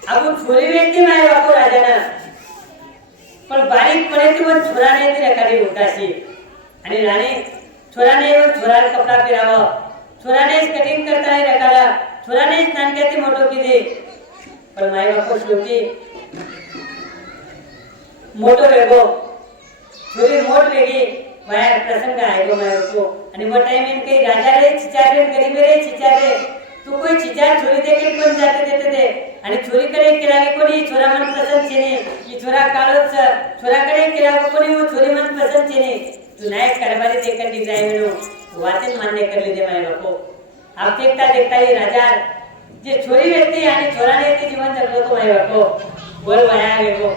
आपण छोरी व्यक्ती माय बापू राजाना पण बारीक पडे ती पण छोराने ती रखाडी उठाशी आणि राणी छोराने छोरा कपडा फिरावा छोरानेच कटिंग करता रखाडा छोरानेच नानक्याती मोठो किती पण माय बापू शेवटी मोठो वेगो छोरी मोठ वेगळी वाया प्रसंग आहे गो माय बापू आणि वो टाइम काही राजा रे चिचारे गरीब रे चिचारे तू कोई चिचार छोरी देखील पण जाते देते दे आणि छोरी कडे केला कोणी छोरा मन पसंत छेने की छोरा काळोच छोरा कडे केला कोणी वो छोरी मन पसंत छेने तू नायक कारभारी देखकर डिजाइन नो वाचन मान्य करले दे माय बापू आप देखता देखता ये राजा जे छोरी व्यक्ती आणि छोराने ते जीवन जगलो तो माय बापू बोल वाया गेलो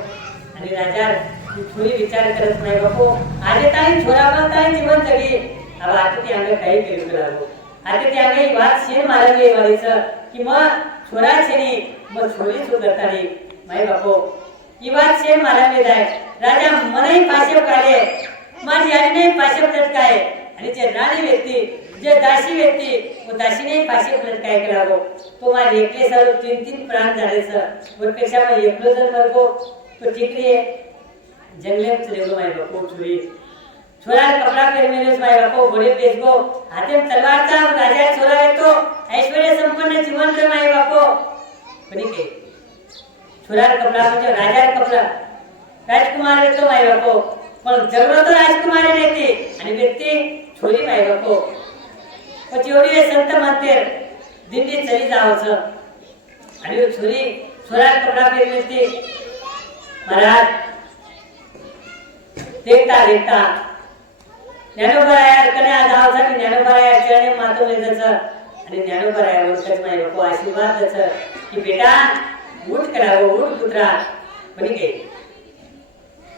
आणि राजा छोरी विचार करत नाही बापू आजे ताई छोरा पण ताई जीवन जगली अब आता ती अंग काही केलं लागलो आता ती अंग बात शेर मारली वालीचं की मग छोरा छेनी मग छोरी सुधरतानी माय बापू ही बात शेर मारली जाय राजा मनही फाशे काढले माझी आईने फाशे लटकाय आणि जे राणी व्यक्ती जे दासी व्यक्ती वो दासीने फाशे लटकाय करावो तो माझे एकले सारो 3 प्राण झालेचं वरपेक्षा मग एकलो जर मरगो तो ठिकरी आहे जंगले में चले गो माय बापू छोरी छोरा कपड़ा पहन मेरे माय बापू घोड़े बेच गो हाथे में तलवार था राजा छोरा है तो ऐश्वर्य संपन्न जीवन रे माय बापू बनी के छोरा कपड़ा म्हणजे राजा कपड़ा राजकुमार है तो माय बापू पण जगलो तो राजकुमार रहते आणि व्यक्ती छोरी माय बापू પછી ઓડી સંત મંદિર દિંડી ચલી જાવ છે અને છોરી છોરા કપડા પહેરીને महाराज देखता देखता ज्ञानोबराया कने आधाव छ ज्ञानोबराया चरणे मातो लेजच आणि ज्ञानोबराया वरकच माय बापू आशीर्वाद दच की बेटा उठ करावो उठ पुत्रा बनी के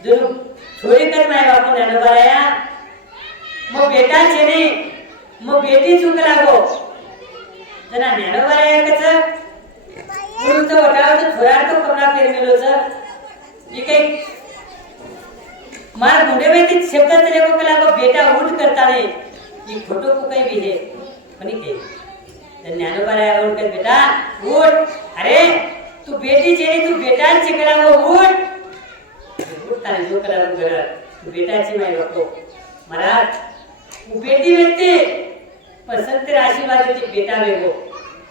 जो छोरी कर माय बापू ज्ञानोबराया मग बेटा छेने मग बेटी चुकलागो जना ज्ञानोबराया कच गुरुचं वटावचं छोरा तो कपडा पेरमेलो छ ये काही मार मुंडे में ती शब्द तेरे को कला को बेटा उठ करता नहीं ये फोटो को कहीं भी है बनी के ज्ञानोबराया उठ कर बेटा उठ अरे तू बेटी चेरी तू बेटा चिकला वो उठता नहीं जो कला वो घर तू बेटा ची माय बापू महाराज वो बेटी व्यक्ति पसंत तेरा आशीर्वाद देती बेटा वेगो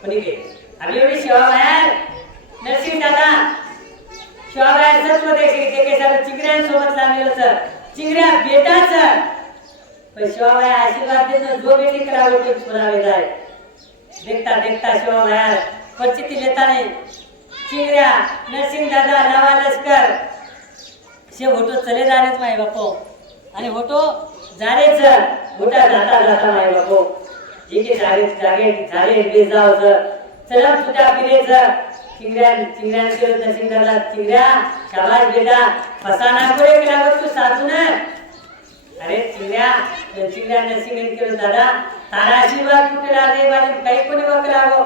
बनी के अभी एवढी सेवा बाहेर नरसिंह दादा शिवाबाई सत्व देखे सारे चिंगऱ्यां सोबत लागलेलं सर चिंगऱ्या बेटाच पण शिवाबाई आशीर्वाद देत जो बेटी करावो ते सुनावे जाय देखता देखता शिवाबाई परिस्थिती लेता नाही चिंगऱ्या नरसिंह दादा लावा लष्कर से होटो चले जाणेच माय बापू आणि होटो जाणेच होटा जाता जाता माय बापू ठीक आहे जागे झाले बेस जावचं चला तुझ्या फिरेच चिंगऱ्या के नरसिंह दादा चिंगऱ्या शाबाश बेटा फसाना करे करावत तू साधू ना अरे चिंगऱ्या नरसिंह के दादा तारा आशीर्वाद कुठे रे बाजू काही कोणी वकरावो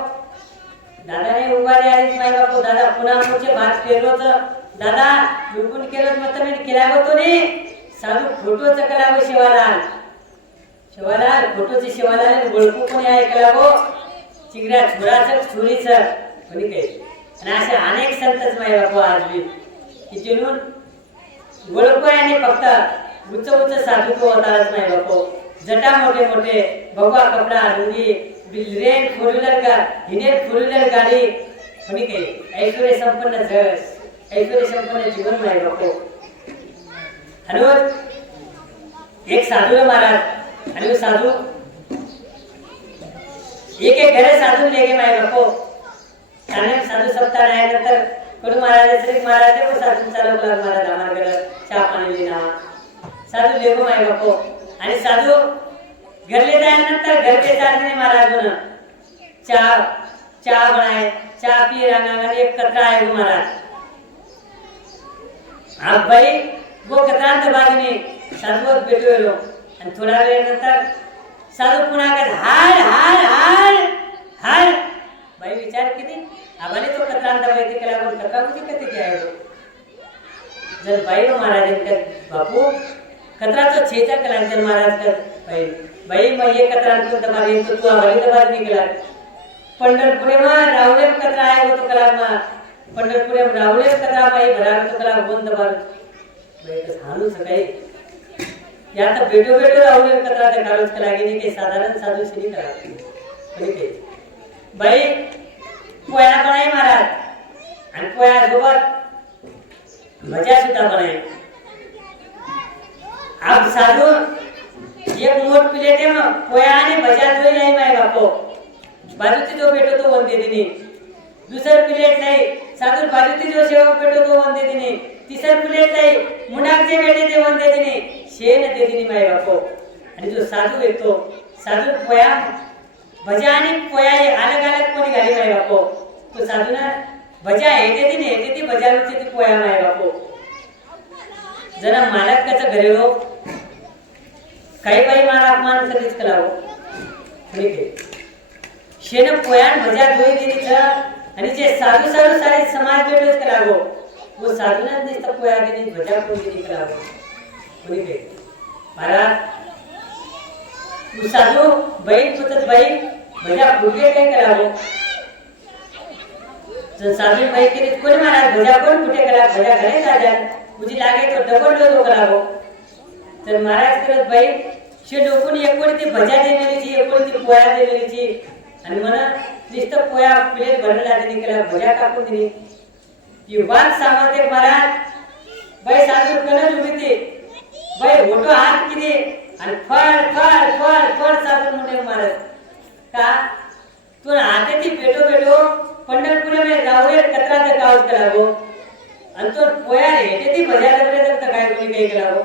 दादा ने उभारे आलीच माय बापू दादा पुन्हा पुढचे भात पेरलोच दादा लुकून केलं मत मी केला होतो ने साधू फोटोच कलागो शिवालाल फोटोचे शिवालाल ओळखू कोणी आहे कलागो चिंगऱ्या छोराच छोरीच कोणी काही आणि असे अनेक संतच माय बापू आज बी की जिनून ओळखू आहे फक्त उच्च उच्च साधू को होताच माय बापू जटा मोठे मोठे भगवा कपडा लुंगी रेन फोर व्हीलर का हिनेर फोर व्हीलर गाडी कोणी काही ऐश्वर्य संपन्न ऐश्वर्य संपन्न जीवन माय बापू आणि एक साधू महाराज आणि साधू एक एक घरे साधू लेके माय बापू त्याने साधू सप्ताह आल्यानंतर कडू महाराज श्री महाराज को साधू चालू करा महाराज आम्हाला चहा पाणी लेना साधू लेको माय बापू आणि साधू घरले जाल्यानंतर घर के साधने महाराज बन चहा बनाए चहा पिए रंगा एक कतरा आहे महाराज आप भाई वो कतरांत बाजूने साधू भेटलो आणि थोड्या वेळानंतर साधू पुन्हा काय हाड हाड हाड हाड भाई विचार किती आबाने तो कतरांत माहिती केला पण कथा म्हणजे किती काय जर भाई महाराज बापू कतराचा छेचा कलांतर महाराज कर भाई मग ये कतरांत को तुम्हारे तो तू आबाने दबार निकला पंढरपुरे में रावले कतरा आहे वो तो कला में पंढरपुरे में रावले कतरा भाई भरा तो कला बंद दबार भाई तो हानू सकाई या तर बेटो रावले कतरा त्या काळच कला गेली की साधारण साधू श्री करा म्हणजे भाई पोया बनाई महाराज आणि पोया सोबत भजा सुद्धा बनाई अब साधू एक मोठ प्लेट है मग पोया आणि भजा दोई नाही माय बापो बाजूची जो भेटो तो वंदे दिनी दुसर प्लेट नाही साधू बाजूची जो सेवक भेटो तो वंदे दिनी तिसर प्लेट नाही मुंडाकचे भेटे ते वंदे दिनी शेन दे दिनी माय बापो आणि जो साधू येतो साधू पोया भजा आणि पोया हे अलग अलग कोणी घाली माय बापो तो साधू ना भजा हेते ती भजा रुची ती पोया माय बापो जरा मालक कचा घरी हो काही बाई मला अपमान कधीच कलावो ठीक आहे शेन पोयान भजा दोई दिली आणि जे साधू सारे समाज भेटोच कलावो वो साधूना नुसतं पोया दिली भजा कोण दिली कलावो ठीक आहे महाराज वो साधू बाई पुतत बाई भजा फुटले काय करावो जर साधू बाई केली कोणी महाराज भजा कोण कुठे करा भजा घरे जातात मुझे लागे तो डबल डोलो करावो तर महाराज करत बाई शे डोकून एक कोणी ती भजा देलेलीची एक कोणी ती पोया देलेलीची आणि मला नुसतं पोया प्लेट भरला दिली केला भजा टाकून दिली की वाद सामते महाराज बाई साधू कणच उभी ती बाई होतो हात किती आणि फळ साधू म्हणते महाराज का तू हाते ती बेटो पंढरपुरे में रावळे कतरा ते काउच करावो आणि तो पोया हेते ती भजा दबले तर काय कोणी काही करावो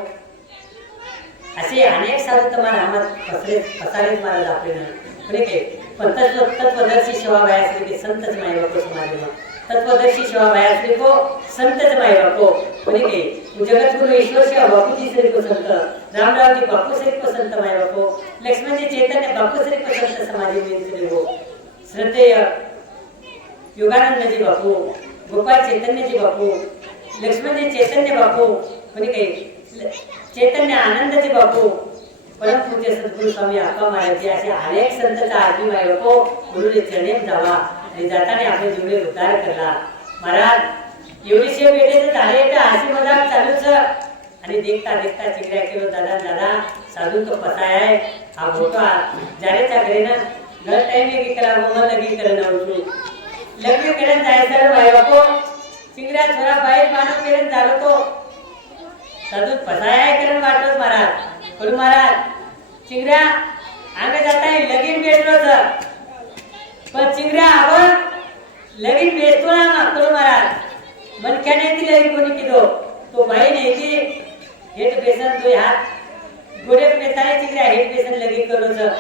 असे अनेक साधू तुम्हाला आम्हाला पसारेच महाराज आपले नाही काय पण तत्वदर्शी सेवा बायाश्री के संतच माय बापो समाज में तत्वदर्शी सेवा बायाश्री को संतच माय बापो कोणी काही जगत गुरु ईश्वर सेवा बापूजी श्री को संत रामराव जी बापू श्री को संत माय बापो लक्ष्मण जी चैतन्य बापू श्री को संत समाज में श्री हो श्रद्धेय योगानंद जी बापू गोपाल चैतन्य जी बापू लक्ष्मण जी चैतन्य बापू कोणी काही चैतन्य आनंद जी बापू परम पूज्य सद्गुरु स्वामी अप्पा महाराज जी असे अनेक संतचा आजी माय बापू गुरुने चरणेत जावा आणि जाताना आपले जीवने उद्धार करला महाराज एवढीशे बेटे तर झाले तर हसी मजाक चालूच आणि देखता चिकड्या केलो दादा साधू तो पसाय आहे हा मोठा जारेच्या घरी ना घर टाइम की करा मग लगी करणं उठू लग्न करून जायचं माय बापू चिकड्या छोरा बाहेर माणूस करून झालो तो साधू पसाय करून वाटत महाराज बोलू महाराज चिंगऱ्या आगे जाता है लगीन बेचलो सर पण चिंगऱ्या आवर लगीन बेचतो ना मागतो महाराज मन क्या नहीं थी लगी कोणी किदो तो भाई नहीं थी हेट बेसन तो हात गोडे पेताने चिंगऱ्या हेट बेसन लगी करो सर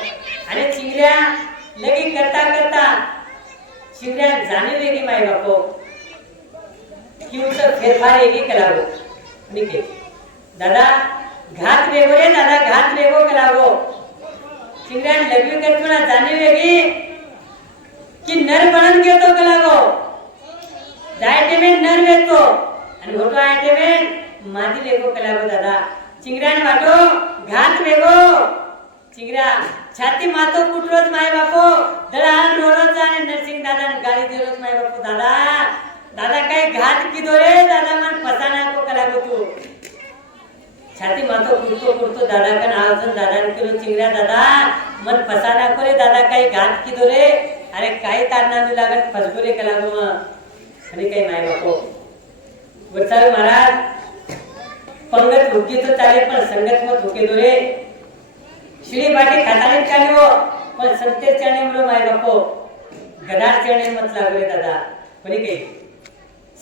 आणि चिंगऱ्या लगी करता चिंगऱ्या जाणे वेगळी माय बापो की उत्तर फेरफार वेगळी करावं निके दादा घात वेगो रे दादा घात वेगो करावो चिंगऱ्या लग्न करतो जाणे वेगळी की नर बनन घेतो कलागो जायते में नर वेतो आणि होतो आहे ते वेन माझी लेखो कलागो दादा चिंगऱ्यान वाटो घात वेगो चिंगऱ्या छाती मातो कुटरोज माय बापो दळान रोडोच आणि नरसिंग दादा गाडी देरोज माय बापो दादा दादा काय घात किदो रे दादा मन पसाना को कलागो तू छाती मातो कुटतो दादा का नावजन दादा ने केलो चिंगऱ्या दादा मन पसाना को रे दादा काय घात किदो रे अरे काय तारना मी लागत फसगुरे कलागो म आणि काय माय बापो वरचाल महाराज पंगत हुकी तो चाले पण संगत मत हुके दो रे शिडी बाटी खाताने चाले वो पण संते चणे मरो माय बापो गदार चणे मत लागले दादा कोणी काही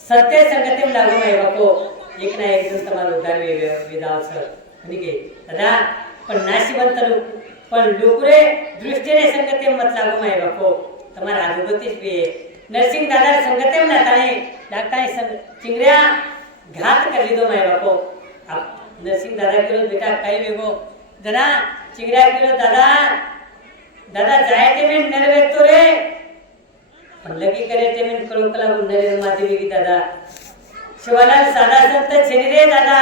सत्य संगतीम लागो माय बापो एक ना एक दिन तुम्हाला उद्धार विधाव सर कोणी काही दादा पण नाशिवंत लोक पण लोकुरे दृष्टीने संगतीम मत लागो माय बापो तुम्हारा आजूबाजूच भी नरसिंह दादा संगतीम नाताने डाक्टाने संग चिंगऱ्या घात कर ली दो माय बापो अब नरसिंह दादा केलो बेटा काही वेगो जना चिंगऱ्या केलो दादा दादा जाए ते में नरवे तो रे पण लगी करे ते में कळो कला नरे माती वेगी दादा शिवालाल साधा संत छेनी रे दादा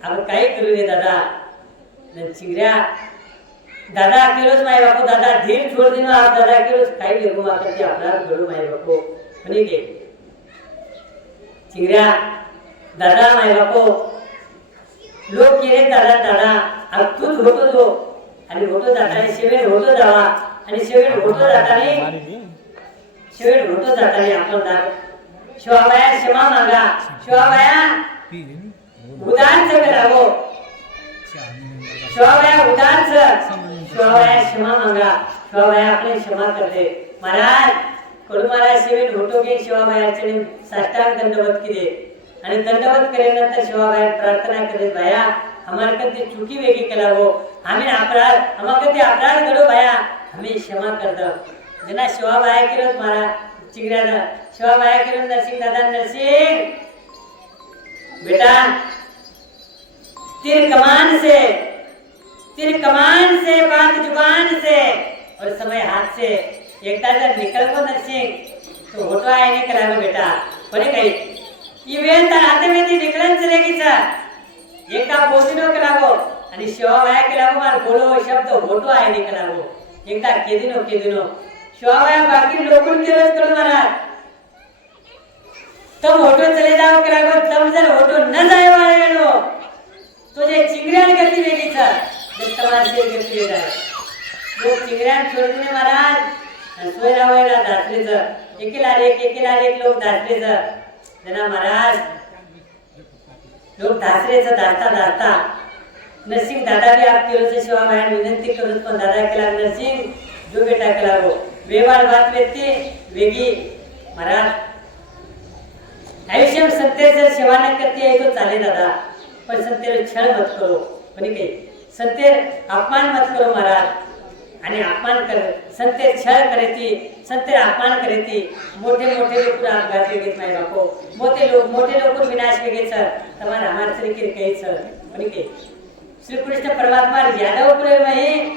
अब काही करू रे दादा न चिंगऱ्या दादा केलोच माय बापू दादा धीर छोड़ दिनो आप दादा केलोच काही वेगो माकर ते आपला गडू माय बापू म्हणे के चिंगऱ्या दादा माय बापू लोक केले दादा दादा अब तूच होतो जो आणि होतो जाताने शेवेड होतो जावा आणि शेवेड होतो जाताने आपण दार शिवाबाया क्षमा मागा शिवाबाया उदार से करावो शिवाबाया उदार से शिवाबाया क्षमा मागा शिवाबाया आपने क्षमा कर दे महाराज कडू महाराज शेवेड होतो के शिवाबायाचे साष्टांग दंडवत किदे आणि दंडवत केल्यानंतर शिवाबाया प्रार्थना करे बाया हमारे कते चुकी वेगी केलावो हमें अपराध हमारे कते अपराध करो बाया हमें क्षमा कर दो जना शिवाबाया केलो मारा चिंगऱ्या दा शिवाबाया केलो नरसिंह दादा नरसिंह बेटा तीर कमान से बात जुबान से और समय हाथ से एकदा जर निकल को नरसिंह तो होतो आहे ने करावं बेटा पण काही इवेंट तर हाते में ती निकलन चलेगी सर एका बोलिनो करावो आणि शिवाबाया केलावो मार बोलो शब्द होतो आहे ने करावो एकदा केदिनो शिवाबाया बाकी लोकून केलंच करू महाराज तब होटो चले जाओ करावो तब जर होटो न जाए वाले वेळो तुझे चिंगऱ्यान गती वेगळी सर जर तमाशे गती वेगळी लोक चिंगऱ्यान सोडून महाराज सोयरावयला दासले सर एकेला एक लोक दासले सर जना महाराज लोक दासरेचं दासता नरसिंह दादा भी आप केलो से शिवाबाया विनंती करू पण दादा केला नरसिंह जो बेटा केला वो व्यवहार बात व्यक्ती वेगी महाराज आयुष्य सत्तेचं सेवा न करते आहे तो चाले दादा पण सत्तेवर छळ मत करो कोणी काही सत्तेर अपमान मत करो महाराज आणि अपमान कर सत्तेर छळ करेती सत्तेर अपमान करेती मोठे लोक अपघात वेगेत माय बापो मोठे लोक विनाश वेगे सर तुम्हारा हमार श्री के कही सर कोणी काही श्री कृष्ण परमात्मा यादव कुळे मही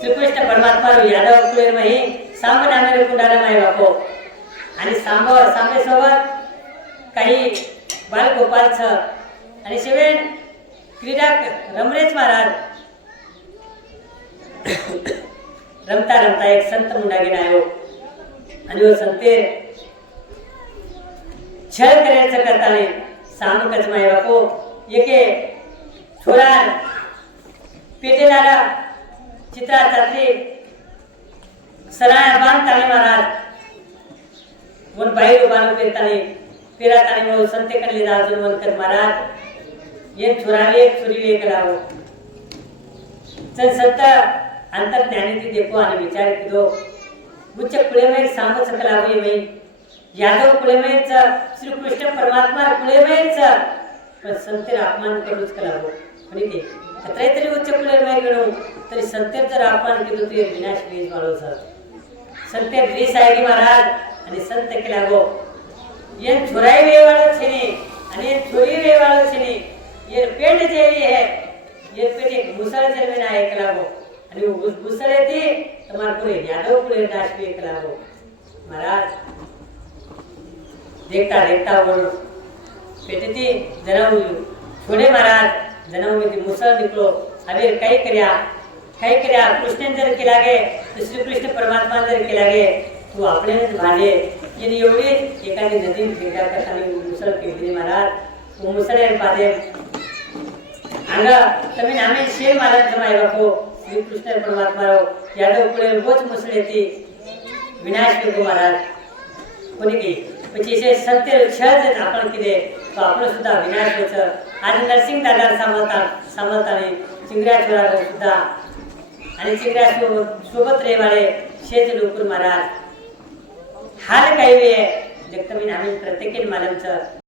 श्री कृष्ण परमात्मा यादव कुळे मही सांब नामेर कुंडाला माय बापो आणि सांबे सोबत काही बालगोपाल छ आणि शिवेन क्रीडा रमरेश महाराज रमता एक संत मुंडा घेऊन आयो आणि वो संते छळ करायचं करताने सांब माय बापो एके छोरा पेटेला चित्रा चातरी सराय बांध ताने महाराज वन बाहेर उभारून पेरा ताने वो संते कडले जाऊन वनकर महाराज ये छोराले एक छोरीले करावो चल संत अंतर्ज्ञानी थी देखो आणि विचार किदो उच्च कुळे में सांब सकलावी में यादव कुळे में श्री कृष्ण परमात्मा कुळे में पण संतेर अपमान करूच कलावो आणि ते अत्रे तरी उच्च कुळे में गणो तरी संतेर जर अपमान केलो तो विनाश वेज वाळो सर संतेर रीस आहे महाराज आणि संत केलावो ये छोराई वेवाळो छेनी आणि ये छोरी वेवाळो छेनी ये पेट जेवी है ये पेट एक मुसळ जन्मे ना एकलावो आणि मुसळ येते तुम्हार पुरे यादव कुळे नाश वे एकलावो महाराज देखता देखता बोल पेटती जन्म छोड़े महाराज जन्म में मुसल निकलो अबे कई कर्या कृष्ण जर केला गे तर श्रीकृष्ण परमात्मा जर केला गे तू आपल्यानेच भांडे येणे एवढी एखादी नदी भेटा करताना मुसल पेटली महाराज वो मुसल पादे अंगा तुम्ही नामे शेर महाराज जमाय बापो श्रीकृष्ण परमात्मा यादव पुढे रोज मुसल येते विनाश करतो महाराज कोणी की પછી છે સત્ય છ आपण किदे तो आपण सुद्धा विनाश होतं आज नरसिंह दादा सांभाळता नाही चिंगऱ्या छोरा सुद्धा आणि चिंगऱ्या सोबत रेवाळे शेत लोकर महाराज हाल काही वे जगतमीन आम्ही प्रत्येक मालमचं